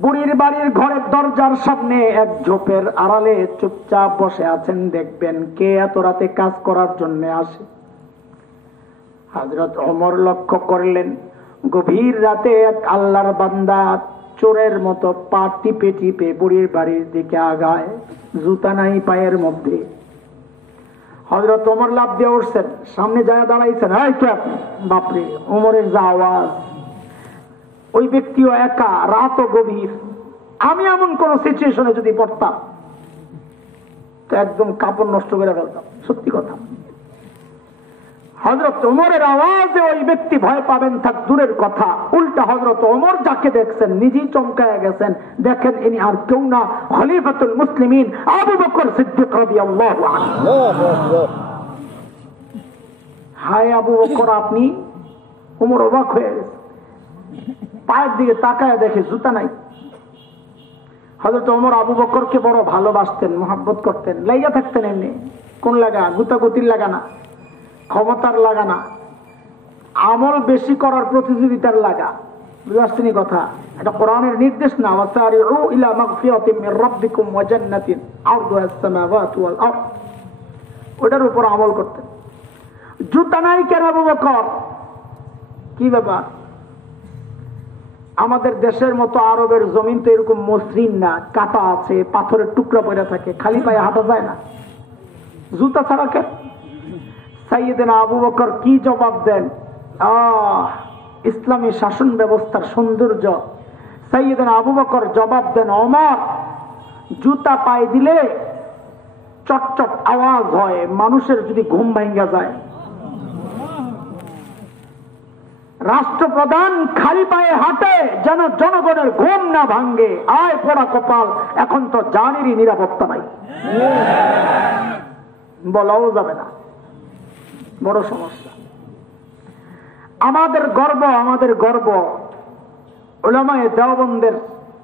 বুড়ির বাড়ির ঘরের দরজার সামনে এক ঝোপের আড়ালে চুপচাপ বসে আছেন। দেখবেন কে এত রাতে কাজ করার জন্য আসে। হযরত ওমর লক্ষ্য করলেন, গভীর রাতে এক আল্লাহর বান্দা চোরের মতো পা টিপে টিপে বুড়ির বাড়ির দিকে আগায়, জুতা নাই পায়ের মধ্যে। হযরত ওমর লাফ দিয়ে উঠছেন, সামনে যায় দাঁড়াইছেন। এই কে আপনি? বাপরে, ওমরের যা আওয়াজ! ওই ব্যক্তিও একা, রাতও গভীর। আমি এমন কোন সিচুয়েশনে যদি পড়তাম তো একদম কাপড় নষ্ট করে ফেলতাম, সত্যি কথা। হযরত ওমরের আওয়াজে ওই ব্যক্তি ভয় পাবেন থাক দূরের কথা, উল্টা হযরত ওমর যাকে দেখছেন নিজেই চমকায় গেছেন। দেখেন ইনি আর কেউ না, খলিফাতুল মুসলিমিন আবু বকর সিদ্দিক রাদিয়াল্লাহু আনহু। হায় আবু বকর, আপনি? ওমর অবাক হয়ে গেছে, পায়ের দিকে তাকায় দেখে জুতা নাই। হযরত ওমর আবু বকরকে বড় ভালোবাসতেন, মহব্বত করতেন, লাইগা থাকতেন এমনি। কোন লাগা? গুতাগুতির লাগা না, ক্ষমতার লাগা না, আমল বেশি করার প্রতিযোগিতার লাগা। বুঝতে কথা? এটা কোরআনের নির্দেশ না, ওয়াসারিউ ইলা মাগফিরাতিন মির রাব্বিকুম ওয়া জান্নাতিন আরদুহা আস-সামাওয়াতু ওয়াল আরদ। ওটার উপর আমল করতেন। জুতা নাই কেন আবু বকর? কি ব্যাপার? আমাদের দেশের মতো আরবের জমিন তো এরকম মসৃণ না, কাটা আছে, পাথরের টুকরা পড়ে থাকে, খালি পায়ে হাঁটা যায় না, জুতা ছাড়া কেন? সাইয়েদনা আবু বকর কি জবাব দেন? ইসলামী শাসন ব্যবস্থার সৌন্দর্য। সাইয়েদনা আবু বকর জবাব দেন, ওমর, জুতা পায়ে দিলে চটচট আওয়াজ হয়, মানুষের যদি ঘুম ভাঙ্গা যায়। রাষ্ট্রপ্রধান খালি পায়ে হাঁটে যেন জনগণের ঘুম না ভাঙ্গে। আয় পড়া কপাল, এখন তো জানেরই নিরাপত্তা নাই, বলাও যাবে না, বড় সমস্যা। আমাদের গর্ব, আমাদের গর্ব উলামায়ে দেওবন্দের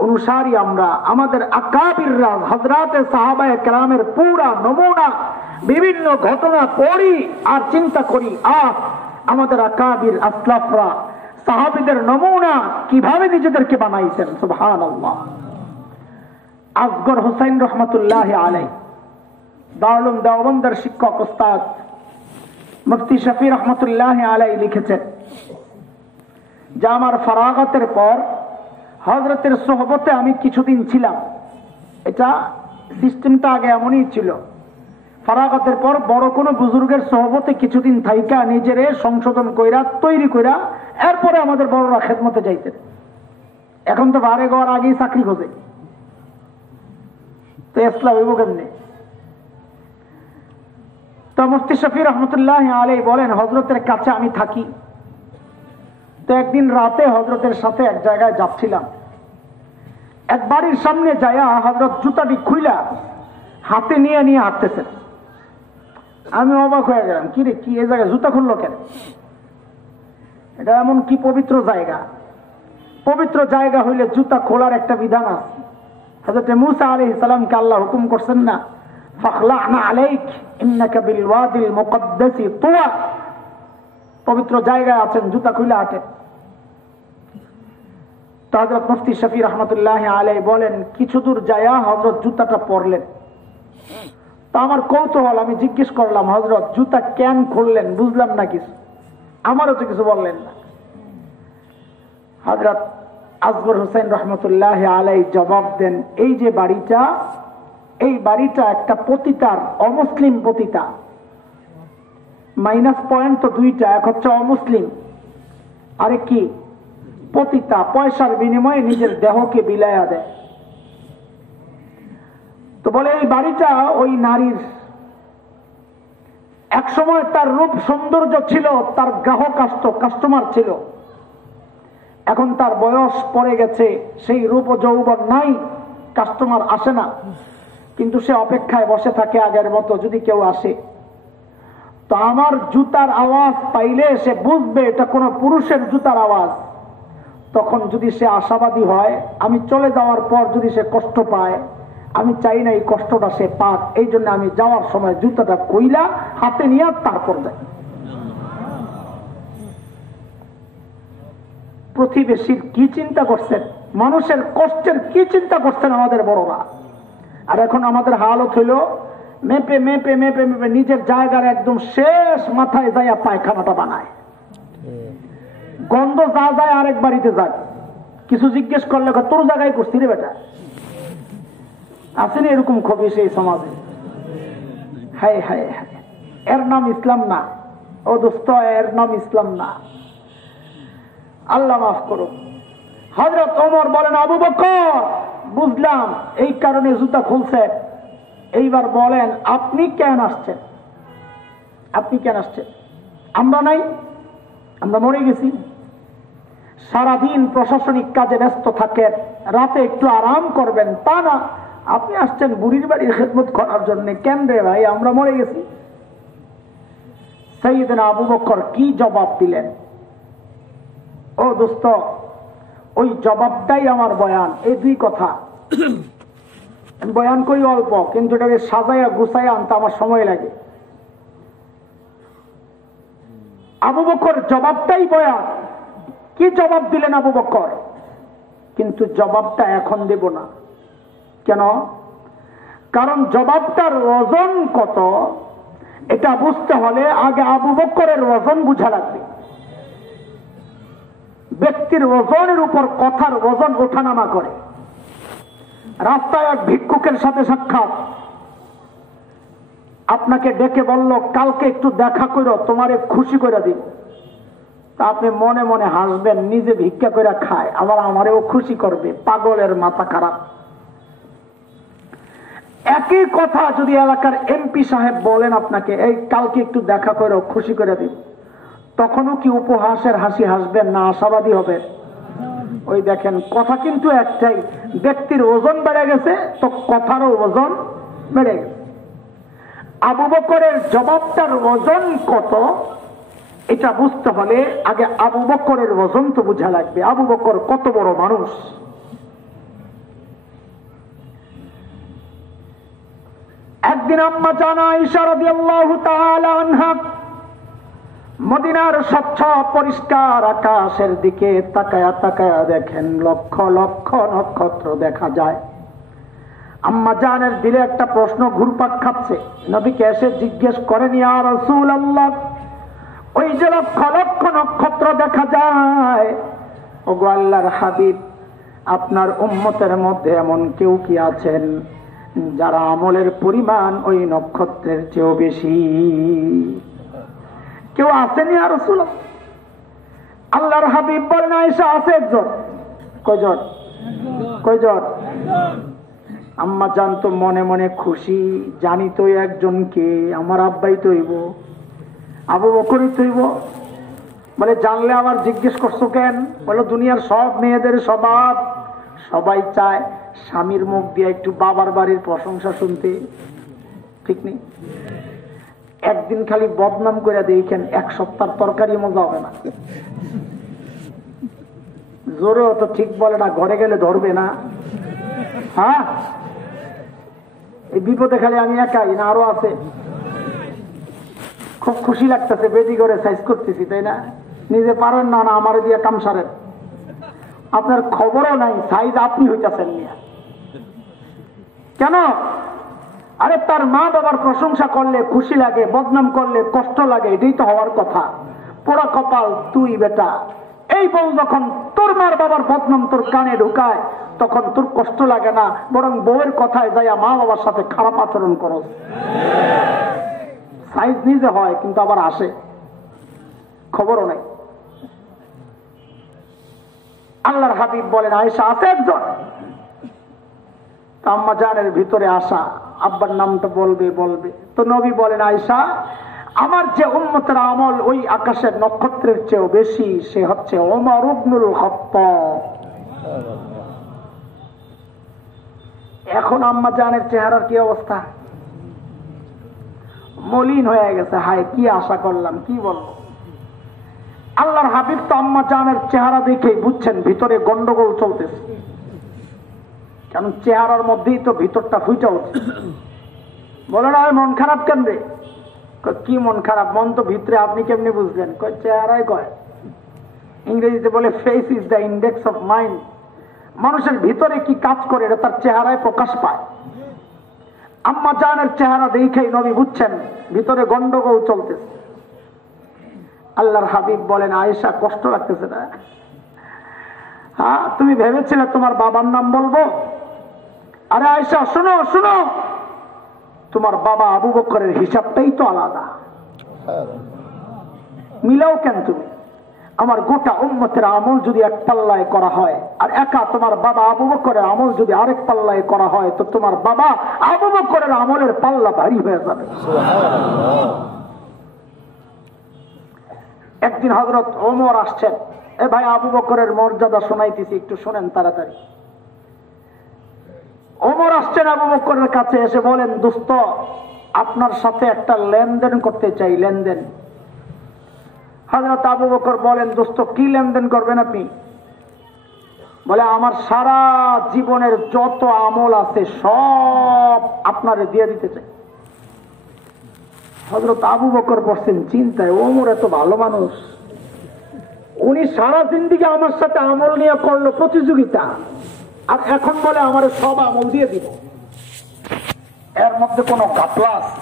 অনুসারী আমরা। আমাদের আকাবিররা, হযরতে সাহাবায়ে কেরামের পুরা নমুনা, বিভিন্ন ঘটনা পড়ি আর চিন্তা করি, আমাদের আকাবির আসলাফরা সাহাবীদের নমুনা কিভাবে নিজেদেরকে বানাইছেন। সুবহানাল্লাহ। আসগর হোসেন রহমাতুল্লাহি আলাইহি দারুল দেওবন্দের শিক্ষক ওস্তাদ মুফতি শফি রহমাতুল্লাহি আলাইহি লিখেছেন যে আমার ফারাগাতের পর হযরতের সোহবতে আমি কিছুদিন ছিলাম। এটা সিস্টেমটা আগে এমনই ছিল, ফারাগাতের পর বড় কোনো বুজুর্গের সোহবতে কিছুদিন থাইকা নিজেরে সংশোধন কইরা তৈরি কইরা এরপরে আমাদের বড়রা খেদমতে যাইতেন। এখন তো বারে ঘর আগেই চাকরি খোঁজে, তো ইসলাম হইব কেমনে? তো তো মুফতি শফি রহমতুল্লাহ আলাইহি বলেন, হযরতের কাছে আমি থাকি। তো একদিন রাতে হযরতের সাথে এক জায়গায় যাচ্ছিলাম, এক বাড়ির সামনে যায়া হযরত জুতাটি খুইলা হাতে নিয়ে নিয়ে হাঁটতেছেন। আমি অবাক হয়ে গেলাম, কি রে, কি এই জায়গায় জুতা খুললো কেন? এটা এমন কি পবিত্র জায়গা? পবিত্র জায়গা হইলে জুতা খোলার একটা বিধান আছে। হযরত মূসা আলাইহিস সালামকে আল্লাহ হুকুম করছেন না, ফাখলা'না আলাইক ইন্নাকা বিল ওয়াদিল মুকদ্দাসি তুওয়া, পবিত্র জায়গায় আছেন, জুতা খুলে হাঁটেন। তো হযরত মুফতি শফি রহমতুল্লাহ আলাইহি বলেন, কিছু দূর যায়া হযরত জুতাটা পরলেন। তো আমার কৌতূহল, আমি জিজ্ঞেস করলাম, হযরত জুতা কেন খুললেন? বুঝলাম না কিছু, আমারও তো কিছু বললেন না। হযরত আসগর হোসেন রহমতুল্লাহ আলাইহি জবাব দেন, এই যে বাড়িটা, এই বাড়িটা একটা পতিতার, অমুসলিম পতিতা। মাইনাস পয়েন্ট তো দুইটা, এক হচ্ছে অমুসলিম, আরে কি পতিতা, পয়সার বিনিময়ে নিজের দেহকে বিলাইয়া দেয়। তো বলে এই বাড়িটা ওই নারীর, এক সময় তার রূপ সৌন্দর্য ছিল, তার গ্রাহক আসতো, কাস্টমার ছিল। এখন তার বয়স পড়ে গেছে, সেই রূপ ও যৌবন নাই, কাস্টমার আসে না, কিন্তু সে অপেক্ষায় বসে থাকে আগের মতো যদি কেউ আসে। তো আমার জুতার আওয়াজ পাইলে সে বুঝবে এটা কোনো পুরুষের জুতার আওয়াজ। তখন যদি সে আশাবাদী হয়, আমি চলে যাওয়ার পর যদি সে কষ্ট পায়, আমি চাই না এই কষ্টটা সে পাক, এই জন্য আমি যাওয়ার সময় জুতাটা কইলা হাতে নিয়ে তারপর যাই। প্রতিবেশীর কি চিন্তা করছেন, মানুষের কষ্টের কি চিন্তা করছেন আমাদের বড়রা। আর এখন আমাদের হালত হইল মেপে মেপে মেপে মেপে নিজের জায়গার একদম শেষ মাথায় যাইয়া পায়খানাটা বানায়। গন্ধ যা যায় আরেক বাড়িতে যায়, কিছু জিজ্ঞেস করলে তোর জায়গায় করছি রে বেটা। আসেনি এরকম খবি সেই সমাজে? হায় হায় হায়, এর নাম ইসলাম না ও দোস্ত, এর নাম ইসলাম না। আল্লাহ মাফ করো। হযরত ওমর বলেন, আবু বকর বুঝলাম এই কারণে জুতা খুলছে, এইবার বলেন আপনি কেন আসছেন? আপনি কেন আসছেন? আমরা নাই, আমরা মরে গেছি। সারাদিন প্রশাসনিক কাজে ব্যস্ত থাকেন, রাতে একটু আরাম করবেন, তা না আপনি আসছেন বুড়ির বাড়ির খেদমত করার জন্য। কেন রে ভাই, আমরা মরে গেছি। সাইয়েদনা আবু বকর কি জবাব দিলেন? ও দোস্ত, ওই জবাবটাই আমার বয়ান। এই দুই কথা বয়ান করি অল্প, কিন্তু এটাকে সাজাইয়া গুছাইয়া আনতে আমার সময় লাগে। আবু বকর জবাবটাই বয়ান। কি জবাব দিলেন আবু বকর? কিন্তু জবাবটা এখন দেব না। কেন? কারণ জবাবটার ওজন কত এটা বুঝতে হলে আগে আবু বকরের ওজন বুঝা লাগবে। ব্যক্তির ওজনের উপর কথার ওজন ওঠানামা করে। রাস্তায় এক ভিক্ষুকের সাথে সাক্ষাৎ, আপনাকে ডেকে বলল কালকে একটু দেখা করো, তোমারে খুশি করে দিব। তা আপনি মনে মনে হাসবেন, নিজে ভিক্ষা করে খায়, আবার আমারেও খুশি করবে। পাগলের মাথা খারাপ। একই কথা যদি এলাকার এমপি সাহেব বলেন আপনাকে, এই কালকে একটু দেখা করো, খুশি করে দিব, তখনও কি উপহাসের হাসি হাসবেন না আশাবাদী হবে? ওই দেখেন, কথা কিন্তু একটাই। ব্যক্তির ওজন বেড়ে গেছে তো কথারও ওজন বেড়ে গেছে। আবু বকরের জবাবটার ওজন কত এটা বুঝতে হলে আগে আবু বকরের ওজন তো বোঝা লাগবে। আবু বকর কত বড় মানুষ। একদিন আম্মা জানা আয়েশা রাদিয়াল্লাহু তাআলা আনহা মদিনার স্বচ্ছ পরিষ্কার আকাশের দিকে তাকায়া তাকায়া দেখেন লক্ষ লক্ষ নক্ষত্র দেখা যায়। আম্মা জানের দিলে একটা প্রশ্ন ঘুরপাক খাচ্ছে। নবীকে এসে জিজ্ঞেস করেন, ইয়া রাসূলুল্লাহ, ওই যে লক্ষ লক্ষ নক্ষত্র দেখা যায়, ওগো আল্লাহর হাবিব, আপনার উম্মতের মধ্যে এমন কেউ কি আছেন যারা আমলের পরিমাণ ওই নক্ষত্রের চেয়েও বেশি? কেউ আসেনি আর রাসূল? আল্লাহর হাবিব বলেন, আয়েশা আছে একজন। কয়জন? কয়জন? আম্মা জান তো মনে মনে খুশি, জানি তো একজনকে, আমার আব্বাই তৈব, আবু বকরই তৈব। বলে জানলে আবার জিজ্ঞেস করছো কেন? বলে দুনিয়ার সব মেয়েদের স্বভাব, সবাই চায় স্বামীর মুখ দিয়ে একটু বাবার বাড়ির প্রশংসা শুনতে, ঠিক নেই? একদিন খালি বদনাম করে দেখেন, এক সপ্তাহ তরকারি মজা হবে না। জোরে তো ঠিক বলে না, ঘরে গেলে ধরবে না। হ্যাঁ, এই বিপদে খালি আমি একাই না, আরো আছে। খুব খুশি লাগতেছে, বেদি করে সাইজ করতেছি, তাই না? নিজে পারেন না, না আমার দিয়ে কাম সারেন। আপনার খবরও নাই সাইজ আপনি হইতেছেন নিয়ে। কেন? আরে তার মা বাবার প্রশংসা করলে খুশি লাগে, বদনাম করলে কষ্ট লাগে, এটাই তো হওয়ার কথা। পোড়া কপাল তুই বেটা। এই বউ যখন তোর মার বাবার বদনাম তোর কানে ঢুকায়, তখন তোর কষ্ট লাগে না, বরং বউয়ের কথায় যাইয়া মা বাবার সাথে খারাপ আচরণ করো। সাইজ নিজে হয় কিন্তু আবার আসে, খবরও নাই। আল্লাহর হাবিব বলেন আয়েশা আছে একজন। আম্মা জানের ভিতরে আসা, আব্বার নামটা বলবে বলবে। তো নবী বলেন আয়েশা, আমার যে উম্মতের আমল ওই আকাশের নক্ষত্রের চেয়েও বেশি, সে হচ্ছে ওমর ইবনুল খাত্তাব। এখন আম্মা জানের চেহারার কি অবস্থা? মলিন হয়ে গেছে। হায়, কি আশা করলাম, কি বলবো। আল্লাহর হাবিব তো আম্মা জানের চেহারা দেখেই বুঝছেন ভিতরে গন্ডগোল চলতেছে, কারণ চেহারার মধ্যেই তো ভিতরটা ফুটে উঠছে। বলে না মন খারাপ কেন রে? কি মন খারাপ? মন তো ভিতরে, আপনি কেমনি বুঝলেন? চেহারাই কয়। ইংরেজিতে বলে face is the index of mind. মানুষের ভিতরে কি কাজ করে এটা তার চেহারায় প্রকাশ পায়। আম্মা জানের চেহারা দেখেই নবী বুঝছেন ভিতরে গন্ডগোল চলতেছে। আল্লাহর হাবিব বলেন আয়েশা, কষ্ট লাগতেছে না? হ্যাঁ, তুমি ভেবেছিলে তোমার বাবার নাম বলবো? আরে আয়েশা শোনো শোনো, তোমার বাবা আবু বকরের হিসাবটাই তো আলাদা, মিলাও কেন তুমি? আমার গোটা উম্মতের আমল যদি এক পাল্লায় করা হয়, আর একা তোমার বাবা আবু বকরের আমল যদি আরেক পাল্লায় করা হয়, তো তোমার বাবা আবু বকরের আমলের পাল্লা ভারী হয়ে যাবে। একদিন হযরত ওমর আসছেন। এ ভাই, আবু বকরের মর্যাদা শোনাইতেছি, একটু শোনেন তাড়াতাড়ি। ওমর আসছেন আবু বকরের কাছে, এসে বলেন, দোস্ত আপনার সাথে একটা লেনদেন করতে চাই, লেনদেন। হযরত আবু বকর বলেন, দোস্ত কি লেনদেন করবেন আপনি? বলে আমার সারা জীবনের যত আমল আছে সব আপনারে দিয়ে দিতে চাই। হযরত আবু বকর বসছেন চিন্তায়, ওমর এত ভালো মানুষ, উনি সারা জিন্দেগি আমার সাথে আমল নিয়ে করলো প্রতিযোগিতা, আর এখন বলে আমার সব আমল দিয়ে দিব। এর মধ্যে কোনো ঘাপলা আছে?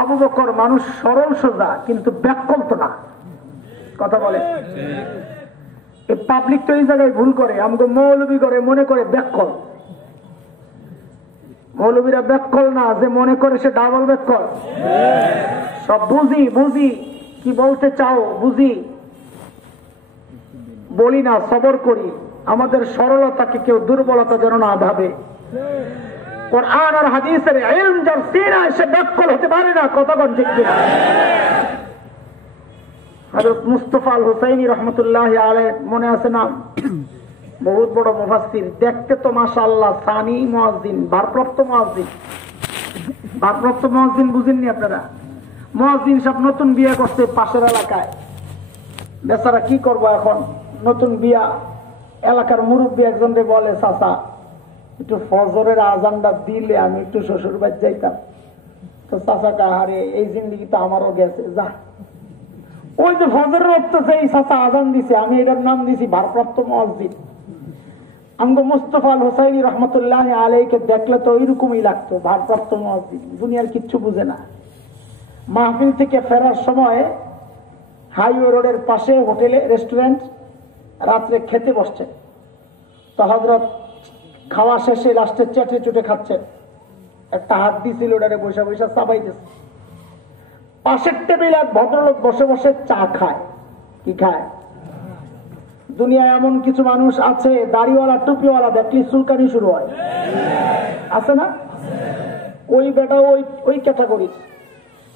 আবু বকর মানুষ সরল সোজা, কিন্তু ব্যাকল তো না, কথা বলে। এই পাবলিক তো এই জায়গায় ভুল করে, আমাকে মৌলবী করে মনে করে ব্যাকল। মৌলবীরা ব্যাকল না, যে মনে করে সে ডাবল ব্যাকল। সব বুঝি বুঝি, কি বলতে চাও বুঝি, বলি না, সবর করি। আমাদের সরলতাকে কেউ দুর্বলতা যেন না ভাবে। কোরআন আর হাদিসের ইলম যার সিনায়, সে ব্যাকল হতে পারে না, কতক্ষণ ঠিক কিনা? হযরত মুস্তাফা আল হুসাইনি রাহমাতুল্লাহি আলাইহি, মনে আছে না? বহুত বড় মুফাসসির, দেখতে তো মাশাআল্লাহ সানি মুয়াজ্জিন, ভারপ্রাপ্ত মুয়াজ্জিন। ভারপ্রাপ্ত মুয়াজ্জিন বুঝেননি আপনারা? মুয়াজ্জিন সব নতুন বিয়ে করছে পাশের এলাকায়, বেচারা কি করবো এখন, নতুন বিয়া। এলাকার মুরব্বী একজনকে বলে, চাচা একটু ফজরের আজানটা দিলে আমি একটু শ্বশুর বাড়ি যাইতাম। তো চাচা কাহারে, এই জিন্দিগি তো আমারও গেছে, যা। ওই যে ফজরের রক্ত সেই চাচা আজান দিছে, আমি এটার নাম দিছি ভারপ্রাপ্ত মুয়াজ্জিন। আমগো মুস্তাফা আল হুসাইনি রহমতুল্লাহ আলাইহিকে দেখলে তো ওইরকমই লাগতো, ভারপ্রাপ্ত মুয়াজ্জিন, দুনিয়ার কিচ্ছু বুঝে না। মাহফিল থেকে ফেরার সময় হাইওয়ে রোডের পাশে হোটেলে, রেস্টুরেন্ট, রাত্রে খেতে বসছে। তো হযরত খাওয়া শেষে লাস্টে চেটে চুটে খাচ্ছেন, একটা হাত দিছিল ওটারে, বসে বসে চাবাইতেছে। পাশের টেবিল এক ভদ্রলোক বসে বসে চা খায়। কি খায়? দুনিয়ায় এমন কিছু মানুষ আছে দাড়িওয়ালা টুপিওয়ালা দেখলে চুলকানি শুরু হয়, আছে না? ওই বেটা ওই ক্যাটাগরি।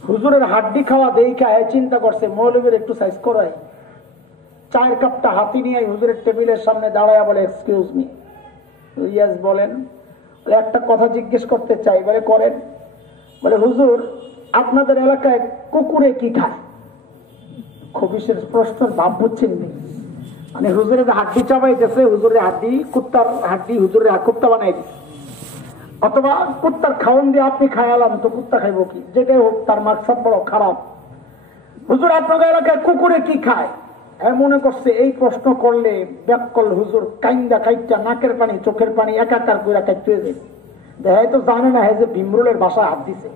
হুজুরের হাড্ডি খাওয়া দেখা চিন্তা করছে মৌলবীর একটু সাইজ করায়, চায়ের কাপটা হাতি নিয়ে হুজুরের টেবিলের সামনে দাঁড়ায় বলে, এক্সকিউজ মি। ইয়াস বলেন। একটা কথা জিজ্ঞেস করতে চাই। বলে করেন। বলে হুজুর আপনাদের এলাকায় কুকুরে কি খায়? খবিসের প্রশ্নের ভাব বুঝছেন নি? মানে হুজুরের হাড্ডি চাবাইতেছে, হুজুরের হাড্ডি কুত্তার হাড্ডি হুজুরের কুত্তা বানাই দিচ্ছে, অথবা কুত্তার খাওয়ান দিয়ে আপনি খায়ালাম তো কুত্তা খাইব কি, যেটাই হোক তার মাকসাদ বড় খারাপ। হুজুর আপনাদের এলাকায় কুকুরে কি খায়? মনে করছে এই প্রশ্ন করলে ব্যাকল হুজুর কাইন্দা কাইটা নাকের পানি চোখের পানি একাকার করে কাইতে যাবে। দেখাই তো জানে না যে ভীমরুলের বাসায় হাত দিছে।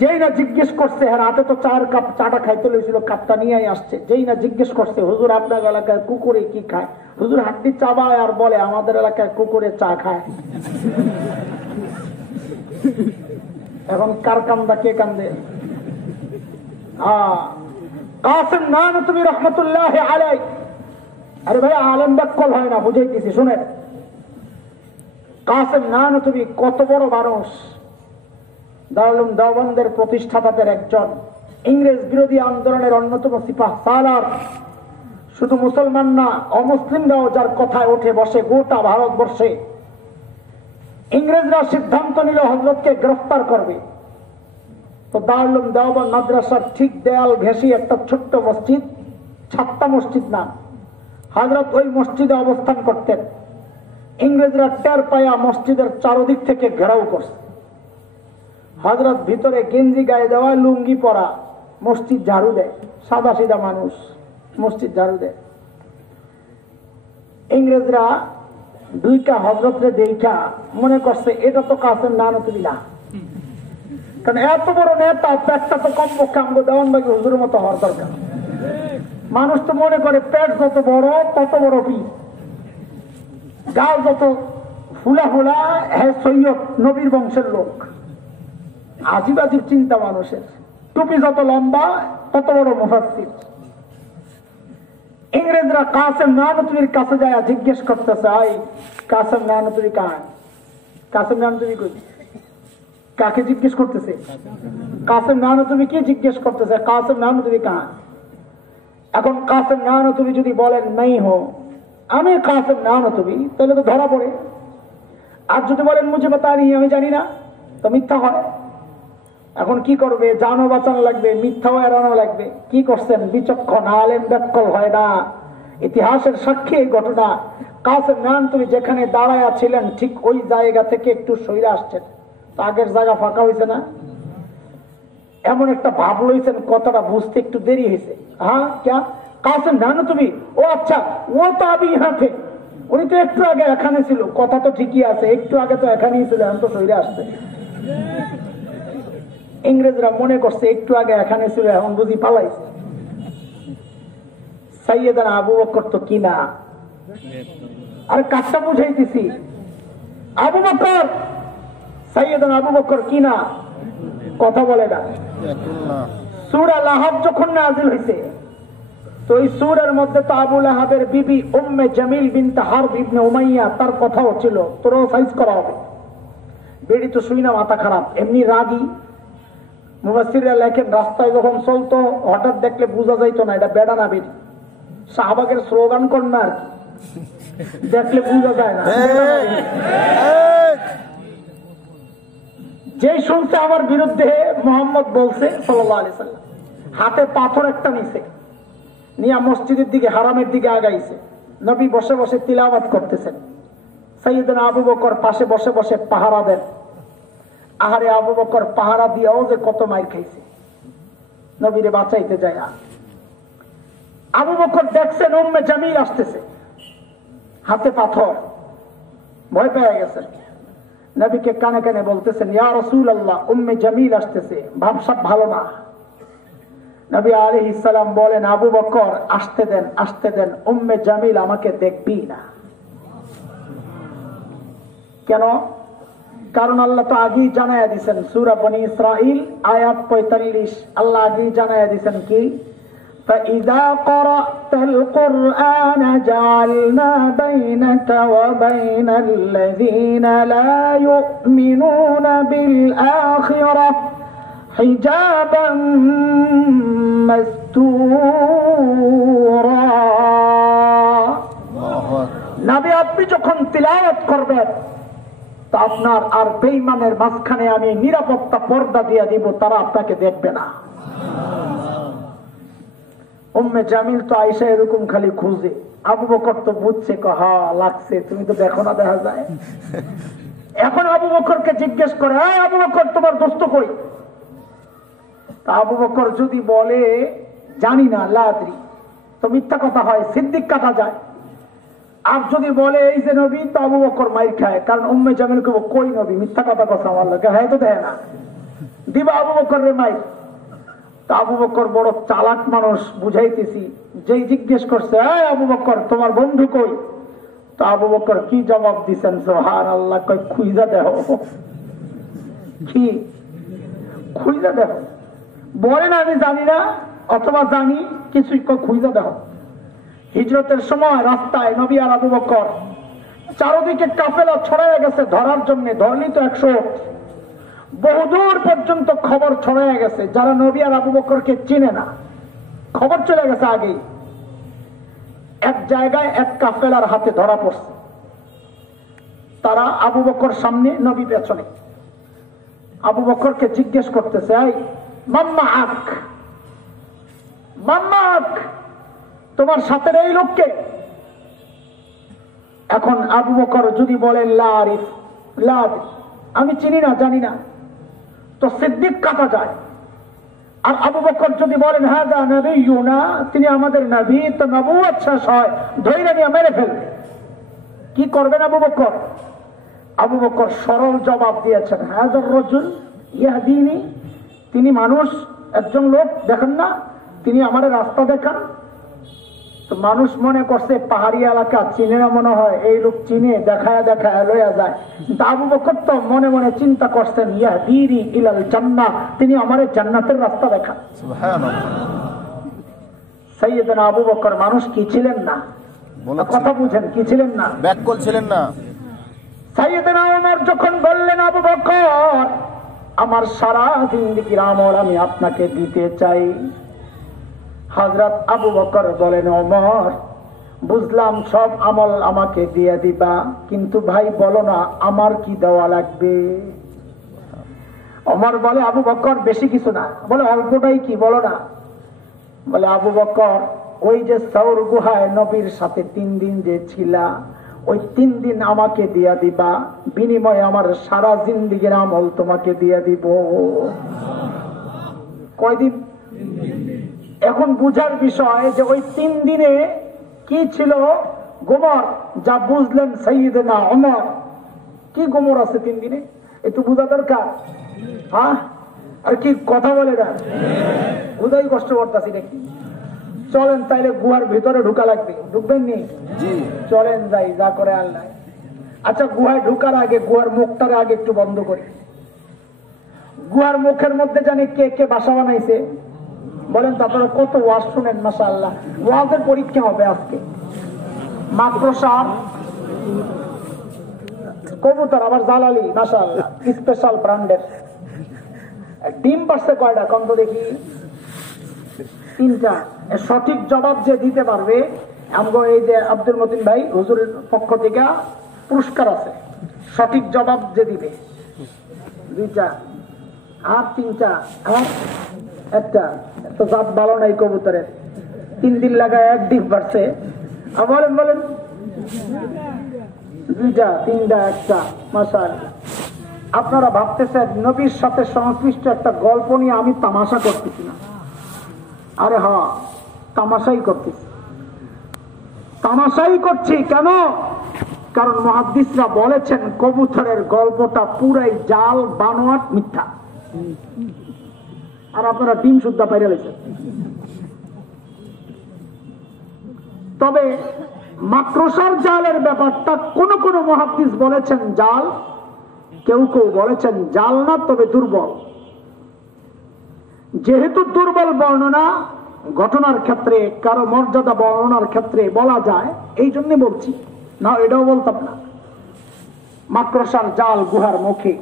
যেই না জিজ্ঞেস করছে, হ্যাঁ হাতে তো চার কাপ চাটা খাইতে লইছিল, কাপটা নিয়ে আসছে। যেই না জিজ্ঞেস করছে হুজুর আপনার এলাকায় কুকুরে কি খায়, হুজুর হাড্ডি চাবায় আর বলে আমাদের এলাকায় কুকুরে চা খায়। এখন কার কান্দা কে কান্দে? কাসেম নানতুবি রহমতুল্লাহ আলাইহি। আরে ভাই আলেম ব্যাকল হয় না, বুঝাইতেছি শুনেন। কাসেম নানতুবি কত বড় মানুষ, দারুল দেওবন্দের প্রতিষ্ঠাতাদের একজন, ইংরেজ বিরোধী আন্দোলনের অন্যতম সিপাহ সালার। শুধু মুসলমান না, অমুসলিমরাও যার কথায় উঠে বসে গোটা ভারতবর্ষে। ইংরেজরা সিদ্ধান্ত নিল হযরতকে গ্রেফতার করবে। তো দারুল দেওবন্দ মাদ্রাসার ঠিক দেয়াল ঘেঁষি একটা ছোট্ট মসজিদ, ছাত্তা মসজিদ নাম। হযরত ওই মসজিদে অবস্থান করতেন। ইংরেজরা টের পায়া মসজিদের চারদিক থেকে ঘেরাও করছে। হযরত ভিতরে গেঞ্জি গায়ে দেওয়া, লুঙ্গি পরা, মসজিদ ঝাড়ু দেয়, সাদা সিধা মানুষ মসজিদ ঝাড়ু দেয়। ইংরেজরা দুইটা হযরতরে দেখা মনে করছে এটা তো কাসেম নানতুবি না, কারণ এত বড় নেতা, পেটটা তো কমপক্ষে আমগো দেওয়ানবাগি হুজুরের মতো হওয়ার দরকার। মানুষ তো মনে করে পেট যত বড় তত বড় পিস, গাল যত ফুলা ফুলা, হ্যাঁ সৈয়দ নবীর বংশের লোক। আজিব আজিব চিন্তা মানুষের। টুপি যত লম্বা তত বড় মুফাসসির। ইংরেজরা কাসেম নানতুবির কাছে যায় জিজ্ঞেস করতেছে, আই কাসেম নানতুবি কার? কাসেম নানতুবি কই? কাকে জিজ্ঞেস করতেছে? কাসেম নানতুবি কি জিজ্ঞেস করতেছে? কাসেম নানতুবি কার? এখন কাসেম নানতুবি যদি বলেন নাই হো, আমি কাসেম নানতুবি, তাহলে তো ধরা পড়ে। আর যদি বলেন মুঝে বাতা নেই, আমি জানি না, তো মিথ্যা হয়। এখন কি করবে? জানও বাঁচানো লাগবে, মিথ্যাও এড়ানো লাগবে। কি করছেন? বিচক্ষণ আলেম ব্যাকল হয় না। ইতিহাসের সাক্ষী এই ঘটনা। কাসেম নানতুবি যেখানে দাঁড়ায়া ছিলেন ঠিক ওই জায়গা থেকে একটু সইরে আসছেন, তো আগের জায়গা ফাঁকা হয়েছে না? এমন একটা ভাব লইছেন, কথাটা বুঝতে একটু দেরি হয়েছে। হ্যাঁ ক্যা কাসেম নানতুবি? ও আচ্ছা, ও তো আবি ইহাঁ থে, উনি তো একটু আগে এখানে ছিল। কথা তো ঠিকই আছে, একটু আগে তো এখানেই ছিল, এখন তো সইরে আসছে। ইংরেজরা মনে করছে একটু আগে এখানে ছিল, এখন বুঝি পালাইছে। সাইয়েদানা আবু বকর তো কিনা, আর কাজটা বুঝাইতেছি। আবু বকর, সাইয়েদানা আবু বকর কিনা, কথা বলে না। সূরা লাহাব যখন নাযিল হয়েছে, তো এই সূরার মধ্যে তো আবু লাহাবের বিবি উম্মে জামিল বিনতে হারব ইবনে উমাইয়া, তার কথাও ছিল। তোরও সাইজ করা হবে। বেড়ি তো শুই না, মাথা খারাপ, এমনি রাগী। মুফাসসিররা লেখেন রাস্তায় যখন চলতো হঠাৎ দেখলে বোঝা যাইতো না এটা বেড়া না বেড়ি। শাহবাগের স্লোগান কর না আর কি, দেখলে বোঝা যায় না। যেই শুনছে আমার বিরুদ্ধে মুহাম্মদ বলছে সাল্লাল্লাহু আলাইহি সাল্লাম, হাতে পাথর একটা নিছে, নিয়া মসজিদের দিকে হারামের দিকে আগাইছে। নবী বসে বসে তিলাওয়াত করতেছেন, সাইয়েদনা আবু বকর পাশে বসে বসে পাহারা দেন। আহারে আবু বকর পাহারা দিয়েও যে কত মাইর খাইছে নবীরে বাঁচাইতে যায়। আবু বকর দেখছেন উম্মে জামিল আসতেছে, হাতে পাথর, ভয় পেয়ে গেছেন। নবীকে কানে কানে বলতেছেন, ইয়া রাসূলুল্লাহ, উম্মে জামিল আসতেছে, ভাবসাব ভালো না। নবী আলাইহিস সালাম বলেন, আবু বকর আসতে দেন, আসতে দেন, উম্মে জামিল আমাকে দেখবি না। কেন? কারণ আল্লাহ তো আগেই জানায়া দিয়েছেন, সূরা বনী ইসরাইল আয়াত 45, আল্লাহ আগেই জানায়া দিয়েছেন কি, فإذا قرأت القرآن جعلنا بينك وبين الذين لا يؤمنون بالآخرة حجابا مستورا নবী আপনি যখন তিলাওয়াত করবেন তা আপনার আর বেঈমানের মাঝখানে আমি নিরাপত্তা পর্দা দিয়ে দিব, তারা আপনাকে দেখবে না। উম্মে জামিল তো আয়েশা এরকম খালি খুঁজে, আবু বকর তো বুঝছে কহা লাগছে, তুমি তো দেখো না, দেখা যায়। এখন আবু বকরকে জিজ্ঞেস করে, আবু বকর তোমার দোস্ত কই? তা আবু বকর যদি বলে জানি না, লাদ্রি, তো মিথ্যা কথা হয়, সিদ্দিক কাটা যায়। আর যদি বলে এই যে নবী, তো আবু বকর মাইর খায়, কারণ উম্মে জামিল কে কই নবী, মিথ্যা কথা কথা আমার লোকে হ্যাঁ তো দেয় না, দিবা আবু বকর রে মাইর। তা আবু বকর বড় চালাক মানুষ, বুঝাইতেছি, যেই জিজ্ঞেস করছে আবু বকর তোমার বন্ধু কই, তো আবু বকর কি জবাব দিচ্ছেন সুবহানাল্লাহ, কই খুঁজা দেও। কি খুঁজা দেও? বলে না আমি জানি না, অথবা জানি কিছুই, খুঁজা দেও। হিজরতের সময় রাস্তায় নবী আর আবু বকর, চারদিকে কাফেলা ছড়াইয়া গেছে ধরার জন্য, ধরলি তো 100, বহুদূর পর্যন্ত খবর ছড়াইয়া গেছে। যারা নবী আর আবু বকরকে চিনে না, খবর চলে গেছে আগেই। এক জায়গায় এক কাফেলার হাতে ধরা পড়ছে, তারা আবু বকর সামনে, নবী পেছনে। আবু বকরকে জিজ্ঞেস করতেছে, এই মাম্মা আক, মাম্মা আক, তোমার সাথে এই লোককে? এখন আবু বকর যদি বলেন লা আরিফ, লা আরিফ, আমি চিনি না, জানি না, তো সিদ্দিক কাটা যায়। আর আবু বকর যদি বলেন হাযা নবিয়ুনা, তিনি আমাদের নবী, তো নবুয়ত শেষ হয়, ধৈর্য নিয়ে মেরে ফেলবে। কি করবেন আবু বকর? আবু বকর সরল জবাব দিয়েছেন, হাযার রাজুল ইয়াহদিনি, তিনি মানুষ, একজন লোক, দেখেন না তিনি আমার রাস্তা দেখান। তো মানুষ মনে করছে পাহাড়ি এলাকা, চিনে না মনে হয়, এই লোক চিনে, দেখায় দেখায় লইয়া যায়। কিন্তু আবু বকর তো মনে মনে চিন্তা করছেন, ইয়াহদিনি ইলাল জান্নাহ, তিনি আমার জান্নাতের রাস্তা দেখান। সুবহানাল্লাহ। সাইয়েদনা আবু বকর মানুষ কি ছিলেন না? কথা বুঝেন, কি ছিলেন না? ব্যাককল ছিলেন না। সাইয়েদনা ওমর যখন বললেন, আবু বকর আমার সারা জিন্দেগির আমল আমি আপনাকে দিতে চাই। হযরত আবু বকর বলেন, ওমর বুঝলাম সব আমল আমাকে দিয়ে দিবা, কিন্তু ভাই বলো না আমার কি দেওয়া লাগবে? ওমর বলে, আবু বকর বেশি কিছু না, বলে অল্পটাই কি, বলো না। বলে আবু বকর ওই যে সাউর গুহায় নবীর সাথে 3 দিন যে ছিলা, ওই 3 দিন আমাকে দিয়া দিবা, বিনিময়ে আমার সারা জিন্দেগির আমল তোমাকে দিয়া দিব। কয়দিন? এখন বুঝার বিষয় যে ওই 3 দিনে কি ছিল গোমর, যা বুঝলেন সাইয়েদনা ওমর। কি গোমর আছে 3 দিনে, একটু বোঝা দরকার। হ্যাঁ, আর কি কথা বলে না, বুঝাই কষ্ট করতেছি নাকি? চলেন তাইলে গুহার ভিতরে ঢুকা লাগবে, ঢুকবেন নি? চলেন যাই, যা করে আল্লাহ। আচ্ছা, গুহায় ঢুকার আগে গুহার মুখটারে আগে একটু বন্ধ করি। গুহার মুখের মধ্যে জানি কে কে বাসা বানাইছে? বলেন তো আপনারা কত ওয়াজ শুনেন, মাশাআল্লাহ। ওয়াজের পরীক্ষা হবে আজকে। মাদ্রাসার কবুতর আবার জালালি, মাশাআল্লাহ, স্পেশাল ব্র্যান্ডের। ডিম পারছে কয়টা কম তো দেখি? 3টা। সঠিক জবাব যে দিতে পারবে, আমগো এই যে আব্দুল মতিন ভাই হুজুরের পক্ষ থেকে পুরস্কার আছে। সঠিক জবাব যে দিবে 2টা, আর 3টা, আর 1টা। তো জাত ভালো নাই কবুতরের, 3 দিন লাগায় 1 ডিম পারছে। বলেন বলেন, 2টা, 3টা, 1টা, মাশাআল্লাহ। আপনারা ভাবতেছেন নবীর সাথে সংশ্লিষ্ট একটা গল্প নিয়ে আমি তামাশা করতেছি না। আরে হ্যাঁ, তামাশাই করতেছি, তামাশাই করছি। কেন? কারণ মুহাদ্দিসরা বলেছেন কবুতরের গল্পটা পুরাই জাল, বানোয়াট, মিথ্যা। আর আপনারা ডিম শুদ্ধা পাইরে লেছেন। তবে মাকড়সার জালের ব্যাপারটা কোন কোন মুহাদ্দিস বলেছেন জাল, কেউ কেউ বলেছেন জাল না, তবে দুর্বল। যেহেতু দুর্বল বর্ণনা, ঘটনার ক্ষেত্রে কারো মর্যাদা বর্ণনার ক্ষেত্রে বলা যায়, এই জন্য বলছি, না এটাও বলতাম না। মাকড়সার জাল গুহার মুখে।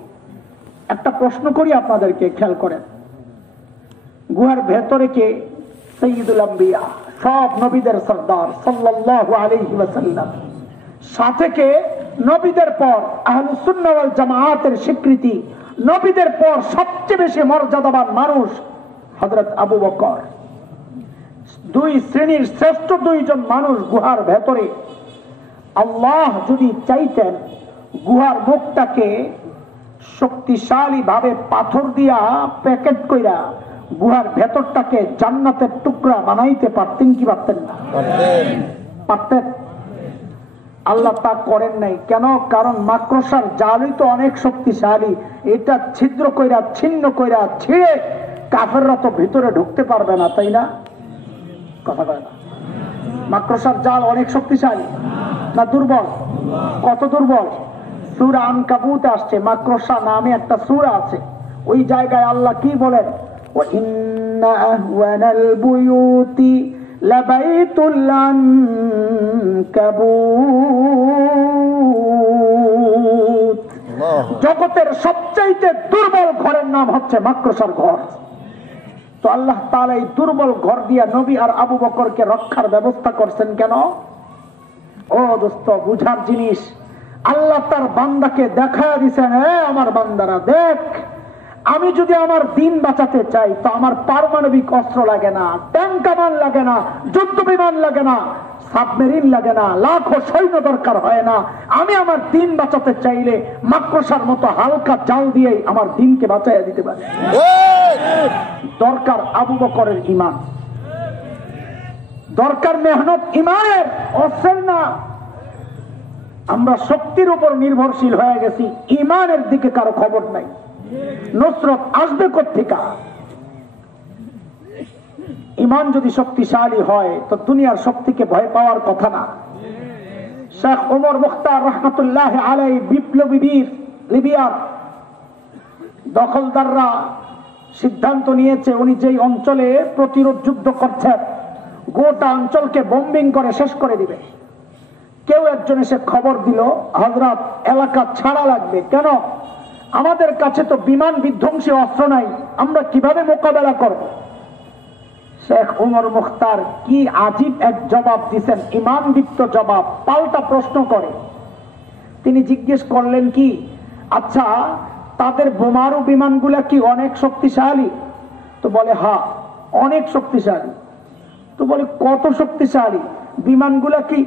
একটা প্রশ্ন করি আপনাদেরকে, খেয়াল করেন। গুহার ভেতরে কে? সাইয়্যিদুল আম্বিয়া, সব নবীদের সরদার সাল্লাল্লাহু আলাইহি ওয়াসাল্লাম। সাথে কে? নবীদের পর আহলুস সুন্নাহ ওয়াল জামাআতের স্বীকৃতি, নবীদের পর সবচেয়ে বেশি মর্যাদাবান মানুষ হযরত আবু বকর। দুই শ্রেণীর শ্রেষ্ঠ দুইজন মানুষ গুহার ভেতরে। আল্লাহ যদি চাইতেন গুহার মুখটাকে শক্তিশালী ভাবে পাথর দিয়া প্যাকেট কইরা গুহার ভেতরটাকে জান্নাতের টুকরা বানাইতে পারতেন কি পারতেন না? পারতেন। আল্লাহ তা করেন নাই। কেন? কারণ মাকড়সার জালই তো অনেক শক্তিশালী, এটা ছিদ্র কইরা ছিন্ন কইরা ছিঁড়ে কাফেররা তো ভিতরে ঢুকতে পারবে না, তাই না? কথা বলে না। মাকড়সার জাল অনেক শক্তিশালী না দুর্বল? কত দুর্বল? সূরা আনকাবুতে আসছে, মাকড়সা নামে একটা সূরা আছে, ওই জায়গায় আল্লাহ কি বলেন? ওয়া ইন্না আহওয়ানাল বুয়ুতি লাবাইতুল আনকাবুত। জগতের সবচাইতে দুর্বল ঘরের নাম হচ্ছে মাকড়সার ঘর। তো আল্লাহ তাআলা এই দুর্বল ঘর দিয়া নবী আর আবু বকরকে রক্ষার ব্যবস্থা করছেন কেন? ও দোস্ত, বুঝার জিনিস। আল্লাহ তার বান্দাকে দেখায় দিছেন, আমার বান্দারা দেখ, আমি যদি আমার দিন বাঁচাতে চাই তো আমার পারমাণবিক অস্ত্র লাগে না, ট্যাঙ্ক কামান লাগে না, যুদ্ধ বিমান লাগে না, সাবমেরিন লাগে না, লাখো সৈন্য দরকার হয় না। আমি আমার দিন বাঁচাতে চাইলে মাকড়সার মতো হালকা জাল দিয়েই আমার দিনকে বাঁচাইয়া দিতে পারি। দরকার আবু বকরের ঈমান, দরকার মেহনত ইমানের, অস্ত্রের না। আমরা শক্তির উপর নির্ভরশীল হয়ে গেছি, ইমানের দিকে কারো খবর নাই। নুসরত আসবে কোত্থেকে? ইমান যদি শক্তিশালী হয় তো দুনিয়ার শক্তিকে ভয় পাওয়ার কথা না। শেখ ওমর মুখতার রহমতুল্লাহ আলাইহি বিপ্লবী বীর, লিবিয়ার দখলদাররা সিদ্ধান্ত নিয়েছে উনি যেই অঞ্চলে প্রতিরোধ যুদ্ধ করছেন গোটা অঞ্চলকে বোম্বিং করে শেষ করে দিবে। কেউ একজন এসে খবর দিল, হযরত এলাকা ছাড়া লাগবে। কেন? আমাদের কাছে তো বিমান বিধ্বংসী অস্ত্র নাই, আমরা কিভাবে মোকাবেলা করব? শেখ ওমর মুখতার কি আজীব এক জবাব দিচ্ছেন, ইমানদীপ্ত জবাব। পাল্টা প্রশ্ন করে তিনি জিজ্ঞেস করলেন কি, আচ্ছা তাদের বোমারু বিমানগুলা কি অনেক শক্তিশালী? তো বলে হ্যাঁ অনেক শক্তিশালী। তো বলে কত শক্তিশালী? বিমানগুলা কি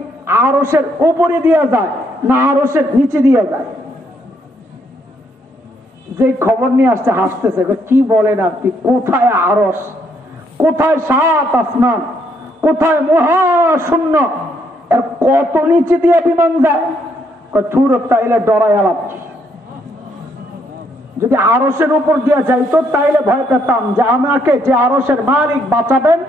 আরশের উপরে দিয়া যায় না আরশের নিচে দিয়া যায়? যে খবর নিয়ে আসছে হাসতেছে, কি বলেন আপনি? কোথায় আরশ, কোথায় সাত আসমান, কোথায় মহাশূন্য, এর কত নিচে দিয়ে বিমান যায়? থুর তাইলে ডরাই আলাপ। যদি আরশের উপর দিয়ে যাইতো তাইলে ভয় পেতাম যে আমাকে যে আরশের মালিক বাঁচাবেন,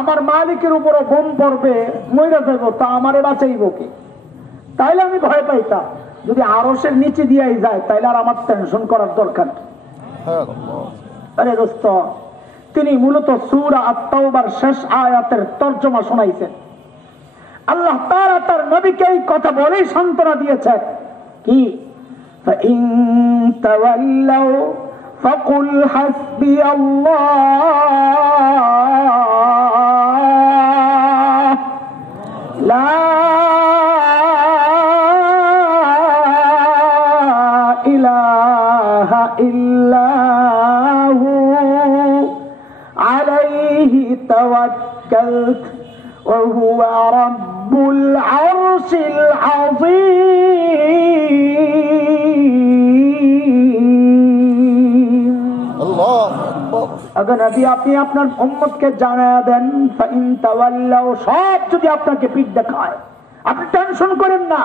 আমার মালিকের উপরও বোম পড়বে, মইরা যাইব, তা আমারে বাঁচাইব কে? তাইলে আমি ভয় পাইতাম। যদি আরশের নিচে দিয়েই যায় তাইলে আর আমার টেনশন করার দরকার। আরে দোস্ত, তিনি মূলত সূরা আত-তাওবার শেষ আয়াতের তরজমা শোনাইছেন। আল্লাহ তাআলা তার নবীকে এই কথা বলেই সান্ত্বনা দিয়েছেন কি, فَإِن تَوَلَّوْا فَقُلْ حَسْبِيَ اللَّهُ لَا إِلَهَ إِلَّا هُوَ عَلَيْهِ تَوَكَّلْتُ وَهُوَ رَبُّ الْعَرْشِ الْعَظِيمِ। আগে নবী আপনি আপনার উম্মতকে জানায়া দেন, ফাইন তাওয়াল্লাউ, সব যদি আপনাকে পিঠ দেখায় আপনি টেনশন করেন না,